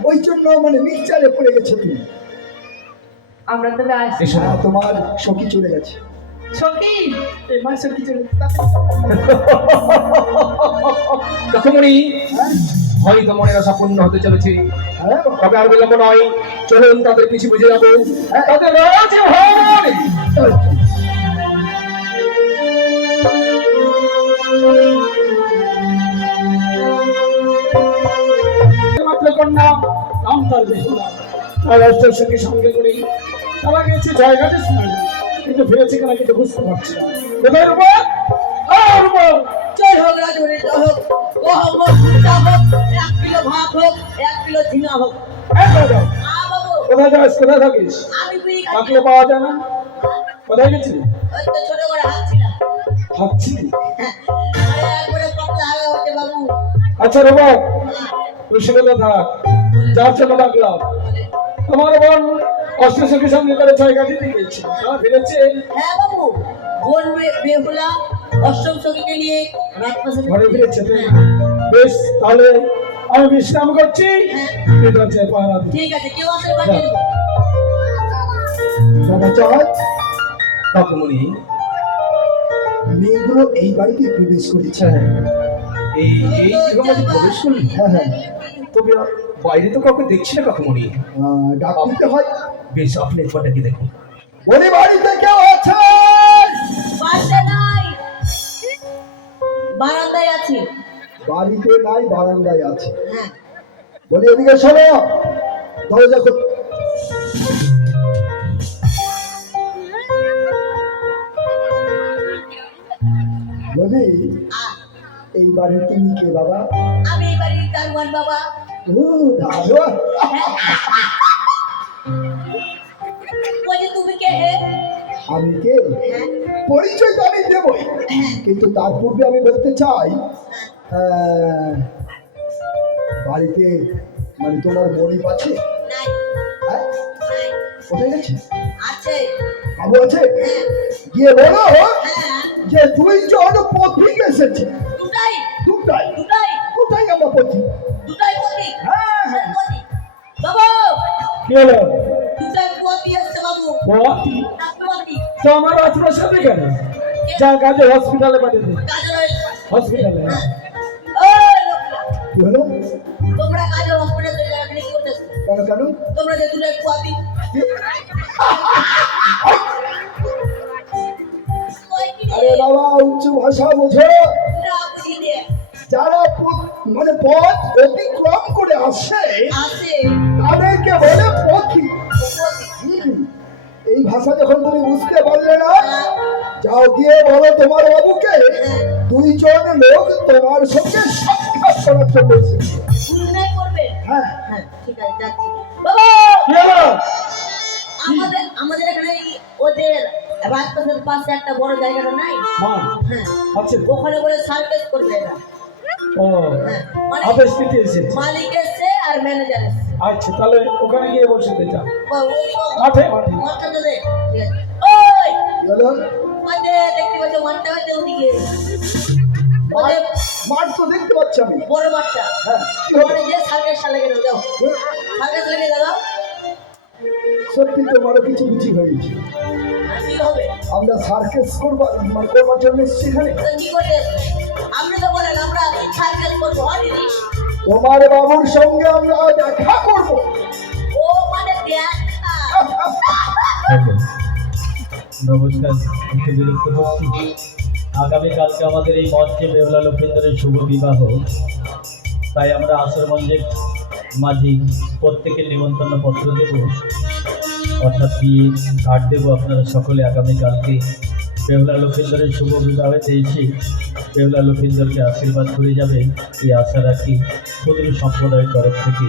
ওই জন্য মানে মিক্সচারে পড়ে গেছে তুমি। আমরা তবে আসি। এসো না। হ্যাঁ, তোমার সখী চলে গেছে। সখী, এবার সখী চলে কাকুমণি, হয়তো মনের আশা পূর্ণ হতে চলেছে। হ্যাঁ বাবা। তবে আর বিলম্ব নয়, চলুন তাদের পিছু বুঝে যাবো। তাদের রাজ্য ভবন। মাত্র কন্যা নাম তার বেহুলা, তার অষ্টসখীর সঙ্গে করে তারা গেছে জয়ঘাটে স্নানে, কিন্তু ফিরেছে কিনা কিন্তু বুঝতে পারছি না। কোথায় রূপা? রূপা, জয় হোক রাজবরী, জয় হোক, ও হোক, যা হোক, 1 কিলো ভাত হোক, 1 কিলো ঝিঙা হোক। যাও। বাবু, কোথায় যাস? কোথায় থাকিস? আমি বিড়ি খাচ্ছি। কাকলে পাওয়া যায় না? কোথায় গেছিলি? ওই তো ছোট করে হাঁটছিলাম। ভাবছি। আরে একবারে পাতলা হাওয়া হচ্ছে বাবু। আচ্ছা রূপা, তুই শুনে থাক, যার জন্য ডাকলাম। তোমার বোন অষ্টসখীর সঙ্গে করে জয়ঘাটিতে গেছে, তারা ফিরেছে। হ্যাঁ বাবু, বোন বেহুলা অষ্টম সখীকে নিয়ে রাজপ্রাসাদে ঘরে ফিরেছে তো? বেশ, তাহলে আমি বিশ্রাম করছি। তুই দরজায় পাহারা দিস। ঠিক আছে, কেউ আসলে বানিয়ে দেবো। বাবা চাঁদ, কাকুমণি, মেয়েগুলো এই বাড়িতে প্রবেশ করেছে। এই মধ্যে প্রবেশ করলি? হ্যাঁ হ্যাঁ, তবে বাইরে তো কাউকে দেখছি না কাকুমণি। ডাক দিতে হয়। বেশ, আপনি একবার ডেকে দেখুন। বলি বাড়িতে কেউ আছে? বাড়িতে নাই, বারান্দায় আছি। বাড়িতে নাই, বারান্দায় আছে। হ্যাঁ, বলি এদিকে শোনো, দরজা খোল। বলি এই বাড়ির তুমি কে বাবা? আমি এই বাড়ির দারোয়ান বাবা। ও দারোয়ান। বলি তুমি কে হে? আমি কে? হ্যাঁ, পরিচয় তো আমি দেবই, কিন্তু তার পূর্বে আমি বলতে চাই, বাড়িতে মানে তোমার মনিব আছে? নাই, হ্যাঁ? নাই, কোথায় গেছে? আছে। বাবু আছে? হ্যাঁ, গিয়ে বলো হ্যাঁ, যে 2 জন পথিক এসেছে। দুটাই, দুটাই দুটাই, দুটাই আমরা পথিক। দুটাই পতি। হ্যাঁ হ্যাঁ। বাবু, কি হলো? দুটাই পতি আসছে বাবু। পথি? ডাক্তার পতি। তো আমার আপনার সাথে কেন? যা কাজে হসপিটালে পাঠিয়ে দিন। কাজল হয়েছে। হসপিটালে। ও লোকটা, কি হলো? তোমরা কাজল হসপিটালে যাবে কি করতেছো? কেন কেন? তোমরা যে দুটাই পতি। ওই কি রে? আরে বাবা, উচ্চ ভাষা বোঝো। রাখছি রে। যারা মানে পথ অতিক্রম করে আসে আছে তাদেরকে বলে পথিক। পতি। এই ভাষা যখন তুমি বুঝতে পারলে না, যাও গিয়ে বলো তোমার বাবুকে 2 জন লোক তোমার সঙ্গে সাক্ষাৎ করার জন্য এসেছে। দুটাই করবে। হ্যাঁ হ্যাঁ, ঠিক আছে, যাচ্ছি। বাবু, কি হলো? আমাদের এখানে ওদের রাজপ্রাসাদের পাশে একটা বড় জায়গাটা নাই? মা, হ্যাঁ, আচ্ছা। ওখানে বলে সার্কেস করবে এরা। ও, হ্যাঁ, মানে আদেশ দিতে এসেছে। মালিক এসছে আর ম্যানেজার এসছে। আচ্ছা, তাহলে ওখানে গিয়ে বসে দিতে চাও। মাঠে মাঠে। মাঠটা তো দে। ঠিক আছে। ওই, কি হলো? ওই যে দেখতে পাচ্ছ মাঠটা হচ্ছে ওদিকে। ওদের মাঠ তো দেখতে পাচ্ছি আমি। বড় মাঠটা। হ্যাঁ, কি হবে? ওখানে যে সার্কেসটা লেগে যাও। সার্কেস লেগে যাও। সত্যি তোমারও কিছু বুঝি হয়েছে। আর কি হবে? আমরা সার্কেস করবার জন্য এসেছি এখানে। তো কি করতে এসছো? আপনি তো বলেন আমরা সার্কেস করবো, হয় নি? তোমার বাবুর সঙ্গে আমরা দেখা করব। ও মানে দেখা। নমস্কার, একটু বিরক্ত হচ্ছি। আগামীকালকে আমাদের এই মঞ্চে বেহুলা লক্ষিন্দরের শুভ বিবাহ, তাই আমরা আসর মঞ্চের মাঝি প্রত্যেকের নিমন্ত্রণ পত্র দেব, অর্থাৎ বিয়ে কার্ড দেবো। আপনারা সকলে আগামীকালকে বেহুলা লক্ষিন্দরের শুভ বিবাহে এসে বেহুলা লক্ষিন্দরকে আশীর্বাদ করে যাবে, এই আশা রাখি ক্ষুদ্র সম্প্রদায়ের তরফ থেকে।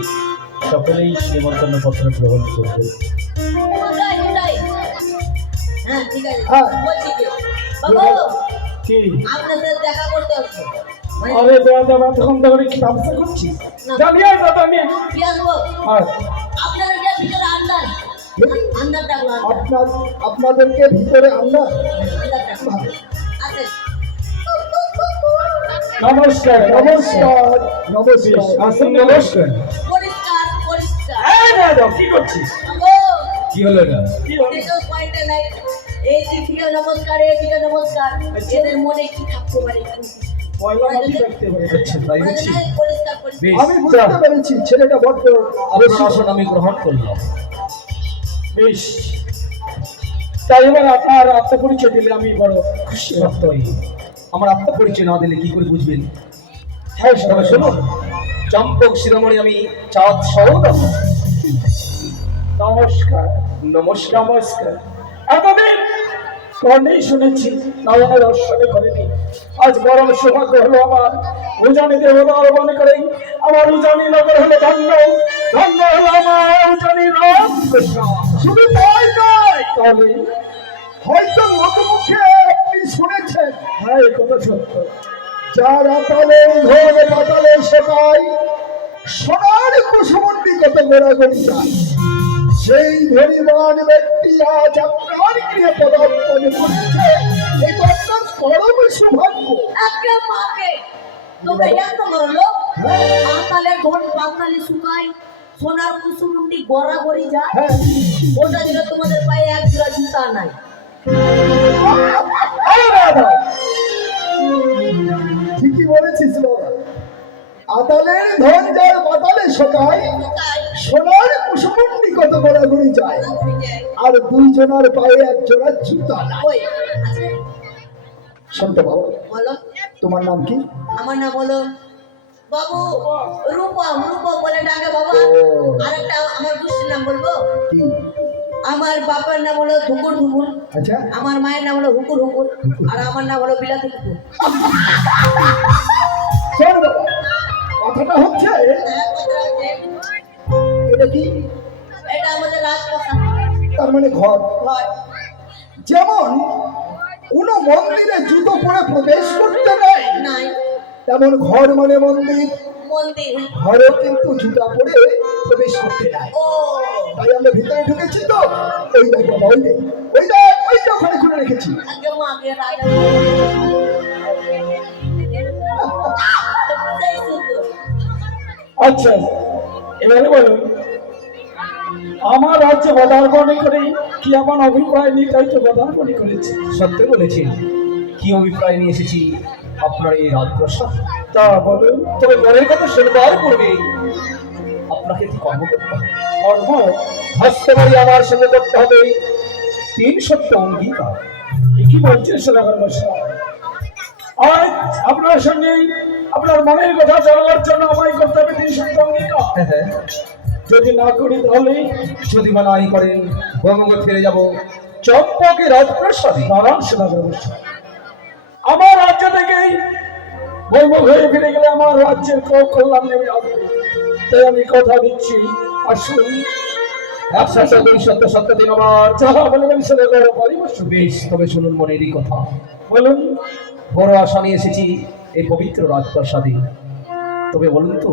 সকলেই নিমন্ত্রণ পত্র গ্রহণ করবে। ওটাই, ওটাই। হ্যাঁ, ঠিক আছে। হ্যাঁ। বলছি যে, বাবু, কি আপনার সাথে দেখা করতে আসবো। মানে, আরে দাদা তখন ধরে কি ব্যবসা করছিস জানিয়ে দাদা নিয়ে কি আসবো? আর আপনার এটা ভিতরে আন্দার। আন্দার ডাকলো, আন্দার। আপনাদেরকে ভিতরে আমরা আন্দার ডাকলো। আচ্ছা। নমস্কার নমস্কার নমস্কার আসুন নমস্কার পরিষ্কার, পরিষ্কার। এই দাদা কি করছিস বাবু, কি হলো না কি হলো এসব পয়েন্টে নাই। এই দিকে নমস্কার, এই দিকে নমস্কার। এদের মনে কি থাকতে পারে? পয়লা মাটি দেখতে পারে আচ্ছা তাই ওরা বুঝছি জানে পরিষ্কার, পরিষ্কার। বেশ আমি বুঝতে পেরেছি ছেলেটা বড্ড আপনার আসন আমি গ্রহণ করলাম বেশ তাই এবার আপনার আত্মপরিচয় দিলে আমি বড় খুশি সত্যই আমার আত্মপরিচয় না দিলে কি করে বুঝবেন হ্যাঁ তবে শুনুন চম্পক শিরোমণি আমি চাঁদ সহোদর নমস্কার নমস্কার নমস্কার এতদিন কর্ণেই শুনেছি নয়নের দর্শনে করেনি আজ বরং সৌভাগ্য হলো আমার উজানি দেবতার মনে করে আমার উজানি নগর হলো ধন্য ধন্য হলো আমার উজানি রামকৃষ্ণ শুধু তাই নয় তাহলে হয়তো লোকমুখে আপনি শুনেছেন হ্যাঁ এই কথা সত্য যার আতালে ধরে পাতালে শেখায় সোনার কুসুমন্ডি কত গোড়াগড়ি যায় সেই ধরিবান ব্যক্তি আজ আপনার গৃহে পদার্পণ করেছে এই তো আপনার পরম সৌভাগ্য একটা মাকে তোমরা এত বড় লোক পাতালে ঘন পাতালে শুকায় সোনার কুসুমুন্ডি গড়াগড়ি যায় হ্যাঁ ওটা দিলে তোমাদের পায়ে এক জোড়া জুতা নাই আরে দাদা ঠিকই বলেছিস বাবা আতালের ধন যার পাতালে শোকায় সোনার কুসুমন্ডি কত গোড়াগড়ি যায় আর দুইজনের পায়ে এক জোড়া জুতা নাই ওই আচ্ছা, শুনতে বাবা বলো তোমার নাম কি আমার নাম হলো বাবু রূপম রূপম বলে ডাকে বাবা ও। আরেকটা আমার গোষ্ঠীর নাম বলবো কি আমার বাবার নাম হলো ধুকুর ধুকুর আচ্ছা আমার মায়ের নাম হলো হুকুর হুকুর আর আমার নাম হলো বিলাতি কুকুর শোন বাবা কথাটা হচ্ছে এটা কি এটা আমাদের রাজপ্রসাদ তার মানে ঘর হয় যেমন কোন মন্দিরে জুতো পরে প্রবেশ করতে নেই নাই তেমন ঘর মানে মন্দির মন্দির ঘরে কিন্তু জুতা পরে প্রবেশ করতে নাই ও তাই আমরা ভিতরে ঢুকেছি তো ওই দেখ বাবা ওই দেখ ওই দেখ ওইটা ওখানে খুলে রেখেছি আগে মাকে রাজা সেই সুন্দর আচ্ছা এবারে বলুন আমার রাজ্যে পদার্পণে করে কি এমন অভিপ্রায় নিয়ে তাই তো পদার্পণে করেছি সত্য বলেছেন কি অভিপ্রায় নিয়ে এসেছি আপনার এই রাজপ্রসাদ তা বলুন তবে মনের কথা শুনবার পূর্বে আপনাকে একটি কর্ম করতে হবে কর্ম হাসতে পারি আমার সঙ্গে করতে হবে 3 সত্য অঙ্গীকার কি বলছেন সদাগর মশাই আজ আপনার সঙ্গে আপনার মনের কথা জানাবার জন্য আমায় করতে হবে 3 সপ্তাহ অঙ্গীকার হ্যাঁ হ্যাঁ যদি না করি তাহলে যদি বা নাই করেন বঙ্গ ফিরে যাব চম্পকের রাজপ্রসাদে নারায়ণ সদাগর মশাই আমার রাজ্য থেকেই বৈভব হয়ে ফিরে গেলে আমার রাজ্যের কল্যাণ নেমে আসবে তাই আমি কথা দিচ্ছি আসুন একসাথে 2 সত্য সত্য দিন আমার যাহা বলবেন সদাগর পরিবর্ষ বেশ তবে শুনুন মনেরই কথা বলুন বড় আশা নিয়ে এসেছি এই পবিত্র রাজপ্রাসাদে তবে বলুন তো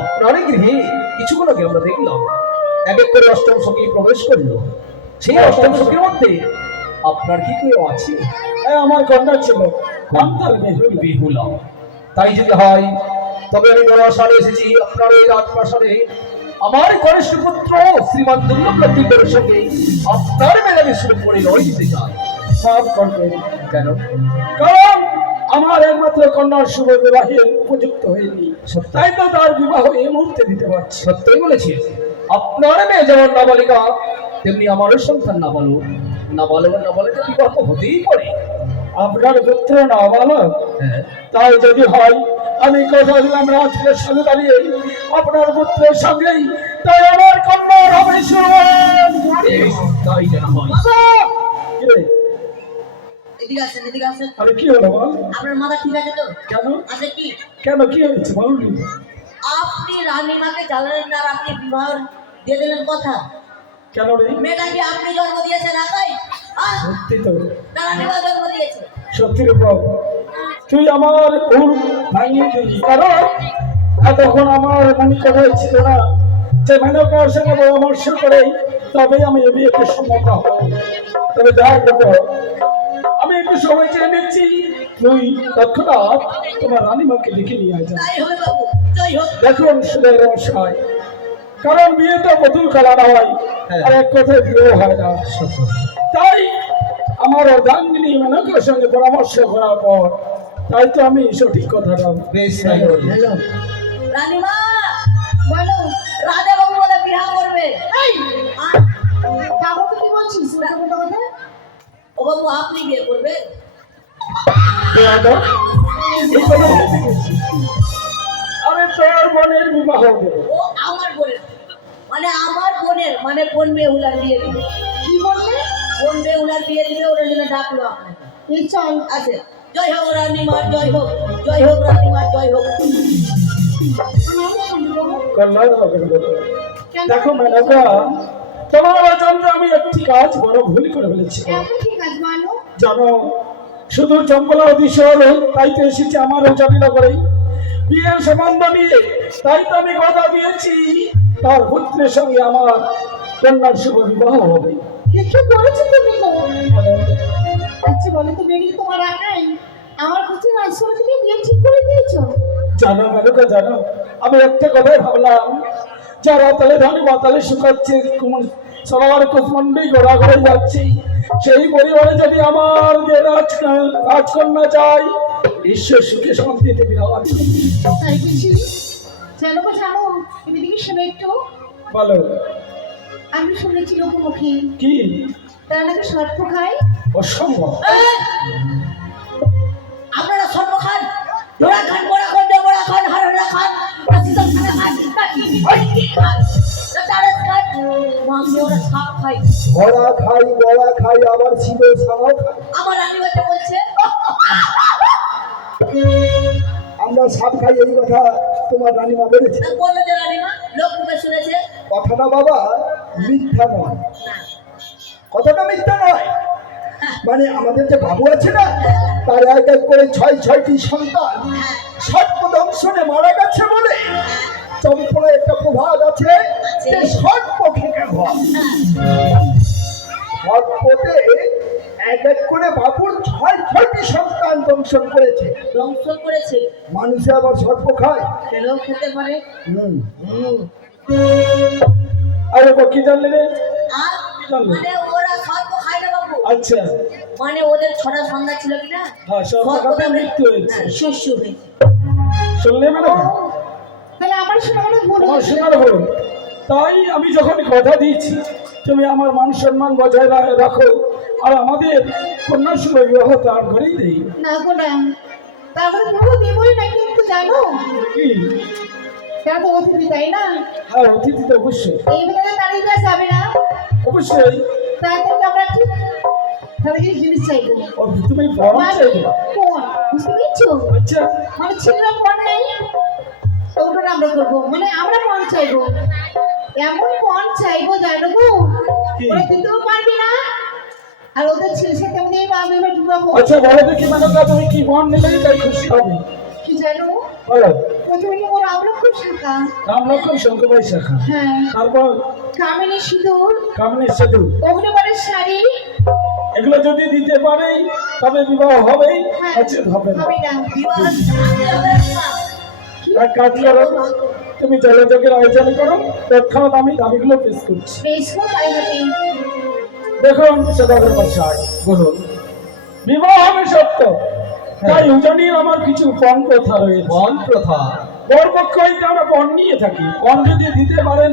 আপনার গৃহে কিছুক্ষণ আগে আমরা দেখলাম এক এক করে অষ্টম সখী প্রবেশ করলো সেই অষ্টম সখীর মধ্যে আপনার কি কেউ আছে আমার কন্যা ছিল নাম তার মেহুল বিহুলা তাই যদি হয় তবে আমি বড় আশা নিয়ে এসেছি আপনার এই রাজপ্রাসাদে আমার কনিষ্ঠ পুত্র শ্রীমান দুর্লভের সঙ্গে আপনার মেলামে শুরু করে লড়ে দিতে চাই সব করবেন কেন কারণ আমার একমাত্র কন্যার শুভ বিবাহে উপযুক্ত হয়নি তাই তো তার বিবাহ এই মুহূর্তে দিতে পারছি সত্যই বলেছি আপনার মেয়ে যেমন নাবালিকা তেমনি আমারও সন্তান নাবালক নাবালিকা বিবাহ হতেই পারে আপনার পুত্র নাবালক হ্যাঁ তাই যদি হয় আমি কথা দিলাম রাজকের সামনে দাঁড়িয়ে আপনার পুত্রের সঙ্গেই তাই আমার কন্যার হবে বেশ, তাই যেন হয় এদিকে আসেন এদিকে আসেন আরে কি হলো বল আপনার মাথা ঠিক আছে তো কেন আছে কি কেন কি হয়েছে বলুন আপনি রানীমাকে জানালেন না আর আপনি বিবাহ দিয়ে দিলেন কথা? কেন রে? মেয়েটা কি আপনি জন্ম দিয়েছেন একাই? সত্যি তো, না রানীমা জন্ম দিয়েছে? সত্যি রূপম, তুই আমার ভুল ভাঙিয়ে দিলি। কারণ এতক্ষণ আমার মনে কথা ছিল না যে মেনকার সঙ্গে পরামর্শ করে তবেই আমি এ বিয়েতে সম্মত হব। তবে দেখ রূপম, আমি একটু সময় চেয়ে নিচ্ছি, তুই তৎক্ষণাৎ তোমার রানীমাকে ডেকে নিয়ে যা। তাই হবে বাবু, জয় হোক। দেখুন সুদের রসায়, কারণ বিয়ে তো বদল করা হয়, আর এক কথায় বিয়ে হয় না। তাই আমার অর্ধাঙ্গিনী মেনকার সঙ্গে পরামর্শ করার পর তাই তো আমি সঠিক কথাটা বেশ তাই বলি। রানীমা বলো। রাজা বাবু বলে বিবাহ করবে। এই, আহ, তারপর তো কি বলছিস উল্টো কথা? ও বাবু আপনি বিয়ে করবে? এই কথা বলতে গেছি। আরে তোর বোনের বিবাহ দেবো। ও আমার বোনের, মানে আমার বোনের, মানে বোন বেহুলার বিয়ে দিবে। কি বললে? বোন বেহুলার বিয়ে দিবে, ওরা জন্য ডাকলো আপনাকে। এই চল। আছে, জয় হোক রানীমার, জয় হোক, জয় হোক রানীমার, জয় হোক। কল্যাণ হবে না। দেখো মেনকা, তোমার অজান্তে আমি একটি কাজ বড় ভুল করে ফেলেছি। এখন ঠিক আছে মানো। জানো, শুধু চম্পলা অধিশর তাই তো এসেছি আমারও জানি না করে বিয়ের সম্বন্ধ নিয়ে। তাই তো আমি কথা দিয়েছি তার পুত্রের সঙ্গে আমার কন্যার শুভ বিবাহ হবে। কি বলেছো তুমি গো? আচ্ছা বলো তো বেরি, তোমার একাই আমার কাছে আসলে তুমি বিয়ে ঠিক করে দিয়েছো? জানো মেনকা, জানো আমি একটা কথাই ভাবলাম, যারা তালে ধানি বাতালে শুকাচ্ছে, সবার কুচমন্ডি ঘোরা ঘুরে যাচ্ছি, সেই পরিবারে যদি আমার যে রাজকন্যা চাই, ঈশ্বর সুখে শান্তিতে বিবাহ করবে। তাই বুঝি? জানো গো জানো, তুমি দেখি শুনে একটু। বলো আমি শুনেছি লোকমুখে কি? তারা নাকি সর্প খায়। অসম্ভব। আপনারা সর্ব খান, ডোরা খান, বড়া খান, ডোরা খান, হাররা খান, রাসিদম খান, কাকি কি খান, তারাস খান, মাংস ওরা সাপ খায়। ভরা খাই, বড়া খাই, আবার ছিল সামাও খাই। আমার রানীমাকে বলছে আমরা সাপ খাই, এই কথা তোমার রানীমা বলেছে। না, বললো যে রানীমা, লোক মুখে শুনেছে। কথাটা বাবা মিথ্যা নয়, কথাটা মিথ্যা নয়। মানে আমাদের যে বাবু আছে না, তার এক এক করে 6টি সন্তান সর্পদংশনে মারা গেছে বলে চম্পলা একটা প্রভাব আছে যে সর্প খেতে হয়। সর্পতে এক এক করে বাবুর 6টি সন্তান দংশন করেছে। ধ্বংস করেছে, মানুষে আবার সর্প খায়। খেলেও খেতে পারে। আরে কি জানলে রে? আর মানে ওরা সর্প খায় না বাবু। আচ্ছা, মানে ওদের 6টা সন্তান ছিল কিনা, হ্যাঁ, সর্পকাপে মৃত্যু হয়েছে। শস্য হয়েছে। শুনলে মেনকা? তাহলে আমার শোনা হলো ভুল আমার হয়েছে। শোনার ভুল। তাই আমি যখন কথা দিয়েছি তুমি আমার মান সম্মান বজায় রাখো, আর আমাদের কন্যার শুভ বিবাহ তার ঘরেই দেই। না গো না, তারপরে পুরো দেবই না, কিন্তু জানো কি? তারা তো অতিথি তাই না? হ্যাঁ, অতিথি তো অবশ্যই, এই বেলায় দাঁড়িয়ে দেওয়া যাবে না। অবশ্যই। তাড়াতাড়ি আমরা ঠিক তাহলে কিছু জিনিস চাইবো। ও, তুমি বরং চাইবে? কোন বুঝতে পেরেছো? আচ্ছা, মানে ছেলেরা পণ নেই, ওটা আমরা করবো, মানে আমরা পণ চাইবো। এমন পণ চাইবো জানো গো, কি? ওরা দিতেও পারবে না, আর ওদের ছেলের সাথে আমি এবার বিবাহ। আচ্ছা বলো দেখি মেনকা, তুমি কি বন নিলে তাই খুশি হবে? কি জানো, বলো। প্রথমে নিয়ে ওর আমরক্ষণ শাখা, রাম লক্ষণ শঙ্করবাই শাখা, হ্যাঁ, তারপর কামিনী সিঁদুর, কামিনী সেতু, অগ্নিবারের শাড়ি, এগুলো যদি দিতে পারে তবে বিবাহ হবেই, হ্যাঁ, আছে হবে না। হবে না। বিবাহ আগে হবে না। এক কাজ করো, তুমি জলযোগের আয়োজন করো, তৎক্ষণাৎ আমি দাবিগুলো পেশ করছি। বেশ গো, তাই হবে। দেখুন সদাগর মশাই, বলুন বিবাহ হবে সত্য, তাই উজানির আমার কিছু পণ প্রথা রয়েছে। বন প্রথা? বর পক্ষ হইতে আমরা পণ নিয়ে থাকি, পণ যদি দিতে পারেন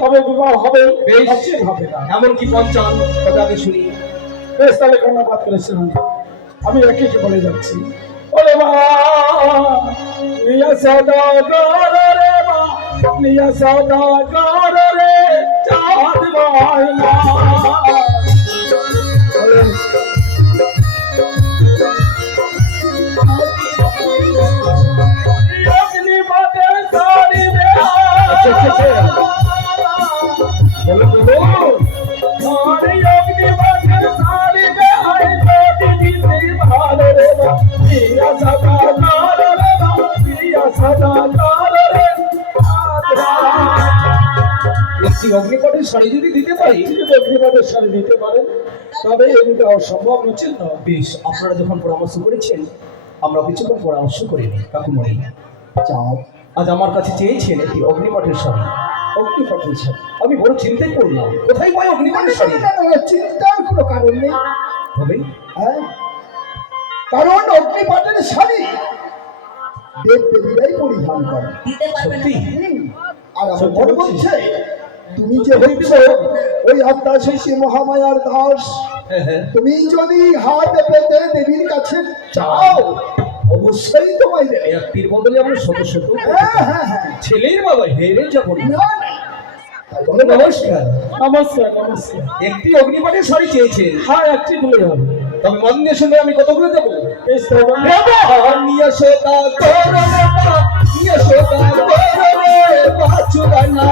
তবে বিবাহ হবে, বেশ। নচেৎ হবে না। এমন কি পঞ্চান কথা আগে শুনি। বেশ, তাহলে কর্ণপাত করেছেন, আমি একে একে বলে যাচ্ছি। ওরে বা নিয়া সদাগর রে, বা নিয়া সদাগর রে, চাঁদ বায়না। অগ্নি বাদে সারি প্রিয়া সদাগর রে প্রিয়া সদাগর রে একটি অগ্নিপটের শাড়ি যদি দিতে পারি, অগ্নিপটের শাড়ি দিতে পারেন, তবে এটা অসম্ভব হচ্ছে না। বেশ, আপনারা যখন পরামর্শ করেছেন আমরা কিছুক্ষণ পরামর্শ করিনি। কাকুমণি, চাও আজ আমার কাছে চেয়েছেন একটি অগ্নিপটের শাড়ি। অগ্নিপটের শাড়ি? আমি বড় চিন্তায় পড়লাম, কোথায় পাই অগ্নিপটের শাড়ি? চিন্তার কোনো কারণ নেই, হবে হ্যাঁ, কারণ অগ্নিপটের শাড়ি দেব দেবীরাই পরিধান করে। দিতে পারবে না সত্যি? আর আমার মনে বলছে তুমি যে হইছ ওই আত্মা শেষে মহামায়ার দাস, হ্যাঁ হ্যাঁ, তুমি যদি হাত পেতে দেবীর কাছে চাও অবশ্যই তোমায় দেবে। একটির বদলে আমরা শত শত হ্যাঁ হ্যাঁ হ্যাঁ, ছেলের বাবা হেরে যাব না। না না, তাই বলো না। নমস্কার। নমস্কার নমস্কার। একটি অগ্নিপটের শাড়ি চেয়েছেন? হ্যাঁ, একটি দিলে হবে। তবে মন দিয়ে শুনে আমি কতগুলো দেবো? বেশ তবে নিয়ে সোতা করো বাবা, নিয়ে সোতা করো রে বাচুবানা।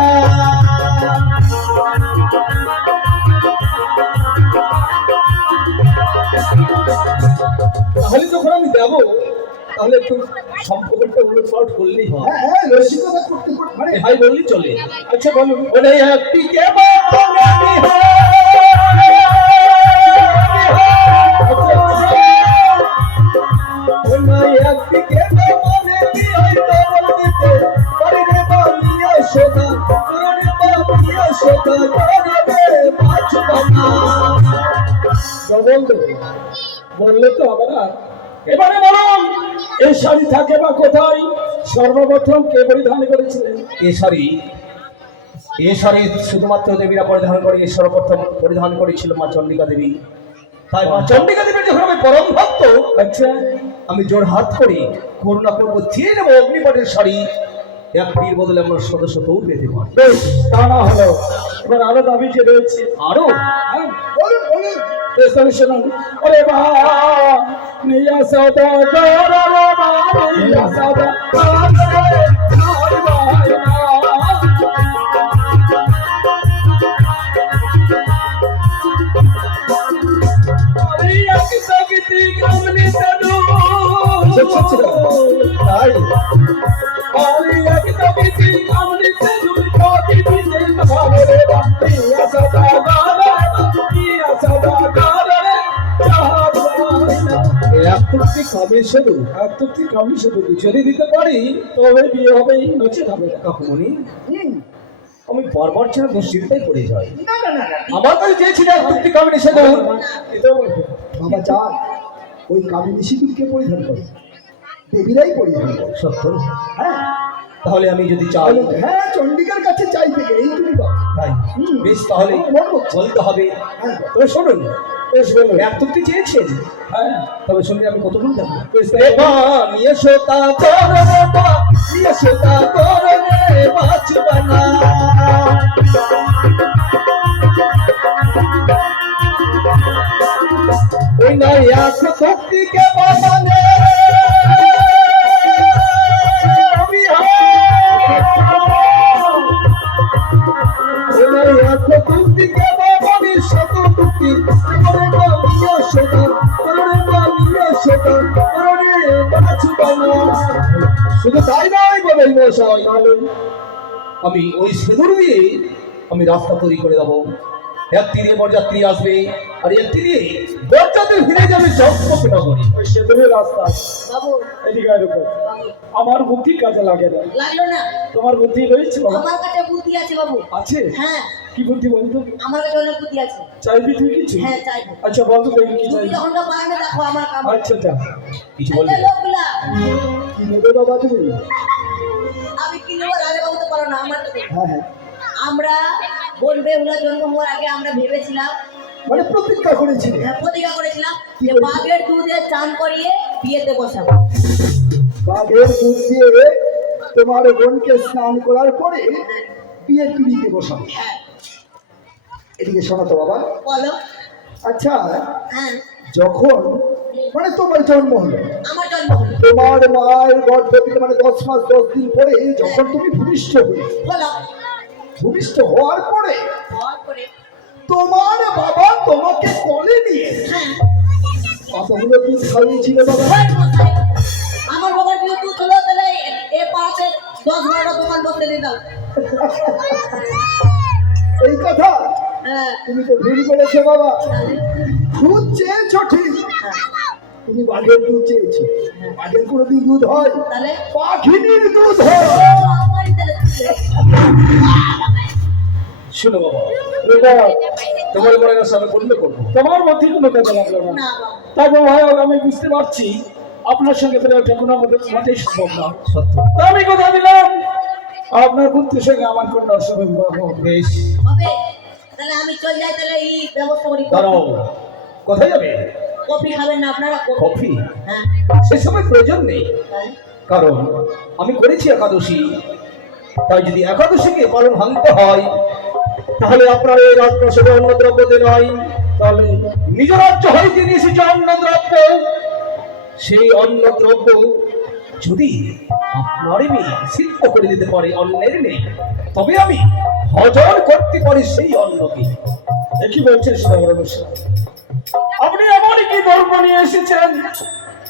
তাহলে যখন আমি দেবো তাহলে একটু সম্পর্কটা উলটপালট করলেই হয়। হ্যাঁ হ্যাঁ, রসিকতা করতে করতে মানে ভাই বললেই চলে। আচ্ছা বলুন। ওরে একটি কেবা বললে তো হবে না। এবারে বলুন, এই শাড়ি থাকে বা কোথায়, সর্বপ্রথম কে পরিধান করেছিলেন? এ শাড়ি শুধুমাত্র দেবীরা পরিধান করে, এ সর্বপ্রথম পরিধান করেছিল মা চন্ডিকা দেবী। তাই মা চন্ডিকা দেবীর যখন আমি পরম ভক্ত, আচ্ছা, আমি জোর হাত করি করুণা করবো, চেয়ে নেবো অগ্নিপটের শাড়ি। একটির বদলে আমরা সদস্য তো পেতে পারি। বেশ, তা না হলো এবার আরো দাবি যে রয়েছে। আরো হ্যাঁ, বলুন বলুন। বেশ, তাহলে শুনুন। ওরে বা নিয়া সদা গর রে বা নিয়া সদা গর রে আর বাইনা। আরে এক সগতি কামনে তনু তাই আরে এক সগতি কামনে তনু কোটি দিতে ভালো রে বা নিয়া সদা গর রে নিয়া সদা গর রে আর বাইনা। একটি কামে শুধু একটু কামি শুধু যদি দিতে পারি তবে বিয়ে হবে, নচেত হবে না। কাকুমণি, আমি বারবার ছেড়ে দুশ্চিন্তায় পড়ে যাই। না না না, আমার কাছে চেয়েছিল একটি কামে শুধু। বাবা যান, ওই কামিনী সিঁদুরকে পরিধান করে দেবীরাই পরিধান করে। সত্য? হ্যাঁ তাহলে আমি যদি চাই, হ্যাঁ, চন্ডিকার কাছে চাই থেকে এই তুমি বাবা। তাই বেশ, তাহলে বলতে হবে। হ্যাঁ, তবে শুনুন, বেশ বলুন। একটি চেয়েছেন, হ্যাঁ, তবে শুনলে আমি কতগুলো দেবো। বেশ, নিয়ে সোতা করো বাবা, নিয়ে সোতা করো রে বাচুবানা। ওই না এক ভক্তিকে বাবানে আমি ওই না এক ভক্তিকে বাবানে শত ভক্তি করে বাবিয়া সোতা করে বাবিয়া সোতা করে বাচুবানা। শুধু তাই নয় বলে মশাই, আমি ওই সিঁদুর দিয়ে আমি রাস্তা তৈরি করে দেবো। একটি দিয়ে বরযাত্রী আসবে আর একটি দিয়ে বরযাত্রী ফিরে যাবে জগৎ নগরী। ওই সেতুরের রাস্তা বাবু এদিকে এরকম। বাবু আমার বুদ্ধি কাজে লাগে না, লাগলো না? তোমার বুদ্ধি রয়েছে বাবা? আমার কাছে বুদ্ধি আছে বাবু। আছে? হ্যাঁ, কি বুদ্ধি বলতো? আমার কাছে অনেক বুদ্ধি আছে। চাইবি তুই কিছু? হ্যাঁ, চাইবো। আচ্ছা বলতো দেখি কি তুমি চাইবি। যখন তো পারবে দেখো আমার কাম। আচ্ছা আচ্ছা, কিছু এই বলবে? যে লোকগুলা, কি নেবে বাবা তুমি? আমি কি নেবো রাজা বাবু তো পারো না, আমার তো দেখো। হ্যাঁ হ্যাঁ, আমরা বলবে ওরা জন্ম হওয়ার আগে আমরা ভেবেছিলাম, মানে প্রতিজ্ঞা করেছিলে। প্রতিজ্ঞা করেছিলাম যে বাঘের দুধে চান করিয়ে বিয়েতে বসাবো। বাঘের দুধ দিয়ে তোমার বোনকে স্নান করার পরে বিয়ের পিড়িতে বসাবে। হ্যাঁ, এদিকে শোনো তো বাবা। বলো। আচ্ছা, হ্যাঁ, যখন মানে তোমার জন্ম হলো, আমার জন্ম হলো। তোমার মায়ের গর্ভবতী মানে 10 মাস 10 দিন পরে যখন তুমি ভূমিষ্ঠ হলে, বলো। ভূমিষ্ঠ হওয়ার পরে হওয়ার পরে তোমার বাবা তোমাকে কোলে নিয়ে হ্যাঁ কতগুলো দুধ খাইয়েছিল বাবা? ওই মশাই, আমার বাবার বিয়ে দুধ হলো তাহলে এ পাড়াতে 10-12টা দোকান বসতে দিতাম। এই কথা হ্যাঁ, তুমি তো ভুল করেছো বাবা। দুধ চেয়েছো ঠিক, তুমি বাঘের দুধ চেয়েছো। বাঘের কোনোদিন দুধ হয়? তাহলে পাখিনীর দুধ হয়। আমারই তাহলে শোনো বাবা, তোমার মনে না আমি বললে করবো। তোমার মধ্যে কোনো কথা লাগলো না। না তাই ভাই আমি বুঝতে পারছি আপনার সঙ্গে বেরো ওঠা কোনো মতেই সম্ভব না। সত্য। তা আমি কথা দিলাম আপনার পুত্রের সঙ্গে আমার কন্যার সঙ্গে বিবাহ হবে। বেশ, হবে, তাহলে আমি চল যাই, তাহলে এই ব্যবস্থা করি। দাঁড়াও, কোথায় যাবে? কফি খাবেন না আপনারা? কফি? হ্যাঁ, সে সময় প্রয়োজন নেই, তাহলে কারণ আমি করেছি একাদশী। তাই যদি একাদশীকে পালন ভাঙতে হয় তাহলে আপনার এই রাজপ্রাসাদে অন্ন দ্রব্য দিন হয়। তাহলে নিজ রাজ্য হইতে নিয়ে এসেছে অন্ন দ্রব্য, সেই অন্ন দ্রব্য যদি আপনারই মেয়ে সিদ্ধ করে দিতে পারে অন্যের নেই, তবে আমি হজম করতে পারি সেই অন্নকে। কি বলছেন সদাগর? আপনি আমার কি ধর্ম নিয়ে এসেছেন?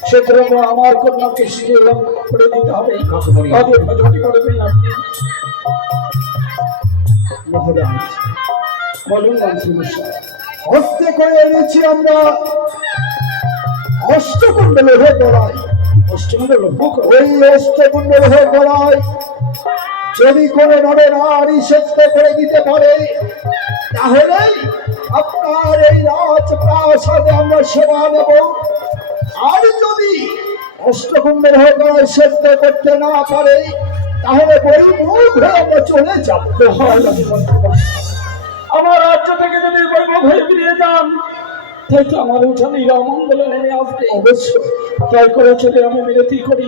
সে ধর্ম আমার কন্যাকে শিখে করে দিতে হবে। কাকুমণি, তাদের ভজনী করবেন আপনি। মহারাজ, বলুন মন্ত্রীমশাই। হস্তে করে এনেছি আমরা অষ্টকুণ্ডলের গলায়। অষ্টমীর লোক ওই অষ্টকুণ্ডলের গলায় যদি কোনো নরে নারী সেদ্ধ করে দিতে পারে তাহলে আপনার এই রাজপ্রাসাদে আমরা সেবা নেব। আর যদি অষ্টকুণ্ডের গলায় সেদ্ধ করতে না পারে তাহলে গরিব মুখ হয়ে আমরা চলে যাব। আমার রাজ্য থেকে যদি বৈভব হয়ে ফিরিয়ে যান তাই তো আমার উঠানে অমঙ্গল নেমে আসবে। অবশ্যই তাই করে চলে আমি বিরতি করি।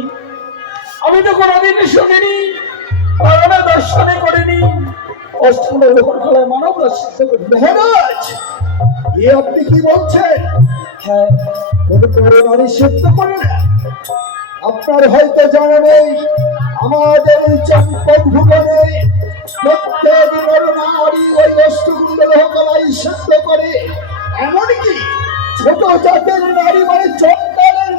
আমি তো কোনোদিন শুনিনি, কোনো দর্শনে করিনি অষ্টমের লোকের গলায় মানব রাশিতে করি। মহারাজ, এ আপনি কি বলছেন? হ্যাঁ, কোনো নারী সেদ্ধ করে না? আপনার হয়তো জানা নেই, আমাদের চম্পক ভুবনে প্রত্যেক নারী ওই অষ্টকুণ্ডল গলায় সেদ্ধ করে। এমনকি ছোট জাতের নারী মানে চন্ডালের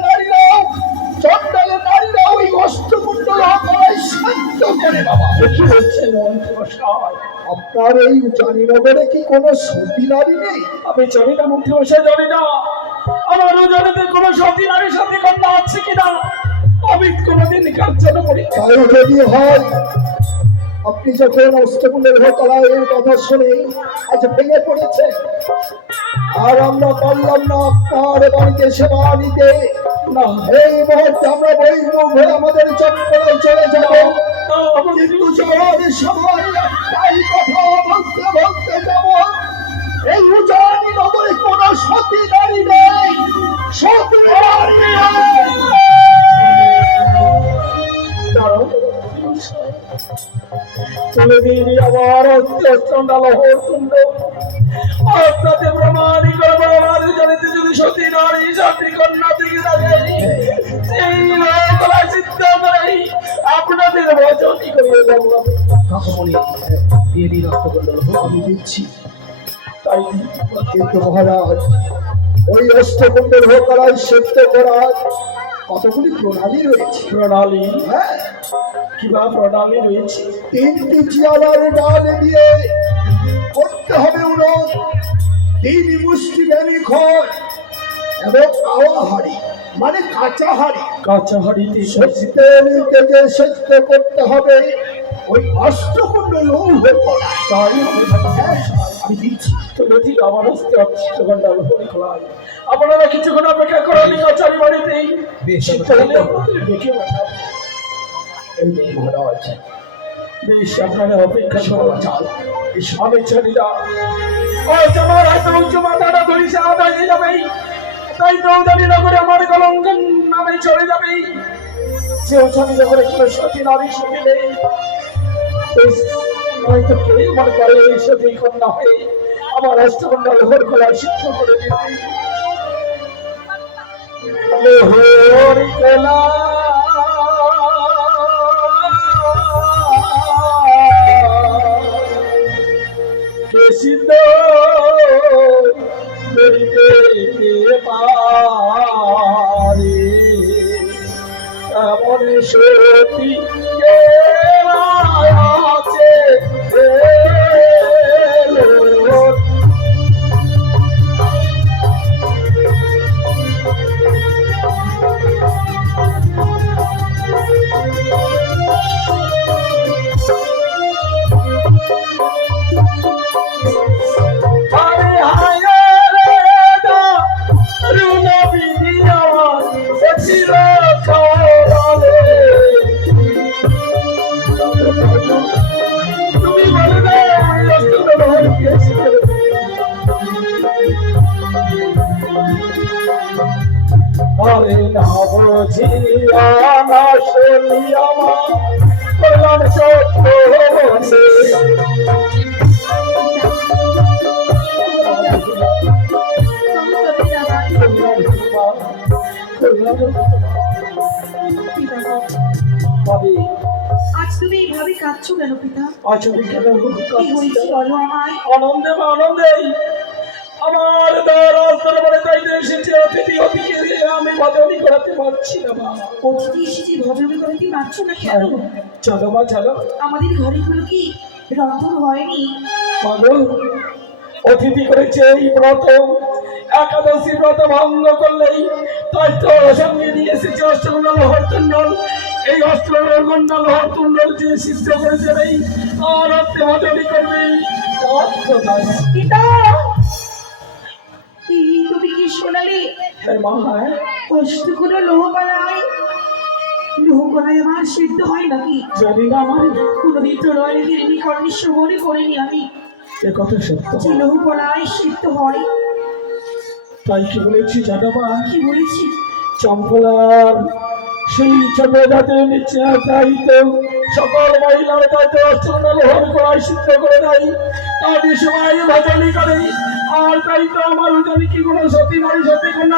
নারীরা ওই অষ্টকুণ্ডল গলায় সেদ্ধ করে। বাবা, কি হচ্ছেন মন্ত্রীমশাই? আপনার এই জানিনগরে কি কোনো সতী নারী নেই? আমি জানি না মন্ত্রীমশাই, জানি না আমার জানিতে কোনো সতী নারী সতী কন্যা আছে কিনা। আমি কোনোদিন কার্যনা করি। তাই যদি হয়, আপনি যখন অষ্টকুণ্ডের গলায় এর কথা শুনে আজ ভেঙে পড়েছে, আর আমরা পারলাম না আপনার বাড়িতে সেবা নিতে, না এই মুহূর্তে আমরা বহির্মুখ হয়ে আমাদের চট্টগ্রামে চলে যাব। কিন্তু যাওয়ার সময় একটাই কথা বলতে যাব, এই উজানি নগরে কোন সতী নারী নেই, সতী নারী নেই। তুলে দিন আবার চন্ডালহরকুণ্ড আপনাদের প্রমাণী করবো। আমার জানিতে যদি সতী নারী সতী কন্যা থেকে থাকে সেই গলায় চিত্ত করে আপনাদের বচনই করে দেবো। কাকুমণি, দিয়ে দিন অষ্টকুণ্ডল। আমি দিচ্ছি। তাই কিন্তু মহারাজ, ওই অষ্টকুণ্ডের গলায় সেদ্ধ করার কতগুলি প্রণালী রয়েছে। প্রণালী? হ্যাঁ, কিবা প্রণালী রয়েছে? 3টি চিয়ালার ডাল দিয়ে করতে হবে উলট, 3 মুষ্টি বেনি খড় এবং আওয়া হাড়ি মানে কাঁচা হাড়ি কাঁচা হাড়িতে তেল তেজে সেদ্ধ করতে হবে ওই অষ্টকুণ্ডল লৌহ কলায়। তাই হ্যাঁ, আমি দিচ্ছি। তুলে দিন আমার হস্তে অষ্টগন্ডাল খোলায়। আপনারা কিছুক্ষণ অপেক্ষা করেন কাছারি বাড়িতেই। বেশ, দেখে পাঠাবো। এই নিন মহারাজ। বেশ, আপনারা অপেক্ষা করুন। আমি ছাড়ি না। আজ আমার হয়তো উচ্চ মাথাটা ধরিছে আদায় হয়ে যাবেই, তাই নৌদানি নগরে আমার কলঙ্কন নামে চলে যাবেই। যে ওখানে নগরে কোনো সতী নারী সতী নেই, হয়তো কেউ মনে করে এই সতী কন্যা হয়ে আমার অষ্টকন্যা লোহর খোলা সিদ্ধ করে দিতে। লোহর খোলা সিদ্ধ করিতে পারে সতী কে আছে আরে না বুঝিয়া না শুনিয়া করলাম সত্য বসে আজ তুমি এইভাবে কাঁদছো কেন পিতা? আচরণ কেন কি হয়েছে বলো আমায়। আনন্দে আনন্দেই আমার রাস্তার পরে তাইতে এসেছে অতিথি আমি বদলি করাতে পারছি না মা। অতিথি এসেছি ভজন করতে পারছো না কেন? চলো মা চলো। আমাদের ঘরে গুলো কি রন্ধন হয়নি? বলো অতিথি করেছে এই প্রথম একাদশী ব্রত ভঙ্গ করলেই তাই তো সঙ্গে নিয়ে এসেছে অষ্টমঙ্গল হরতুন্ডল। এই অষ্টমঙ্গল হরতুন্ডল যে সিদ্ধ করেছে এই আর বদলি করবে। পিতা তুমি কি শোনালে? হ্যাঁ মা হ্যাঁ কষ্ট করে লোহ বানায় আমার সিদ্ধ হয় নাকি? জানি না আমার কোনদিন তো রয়ের নিকর্ণে শ্রবণই করিনি আমি এ কথা সত্য। যে লোহ বানায় সিদ্ধ হয়। তাই কি বলেছি জানো মা? কি বলেছি? চম্পলার সেই ছোট জাতের নিচে তাই তো সকল মহিলার তাতে অষ্টমঙ্গল হর করায় সিদ্ধ করে দেয় তার সময় ভাজনি করে। আর তাই তো আমার জানি কি কোনো সতী নারী সতী কন্যা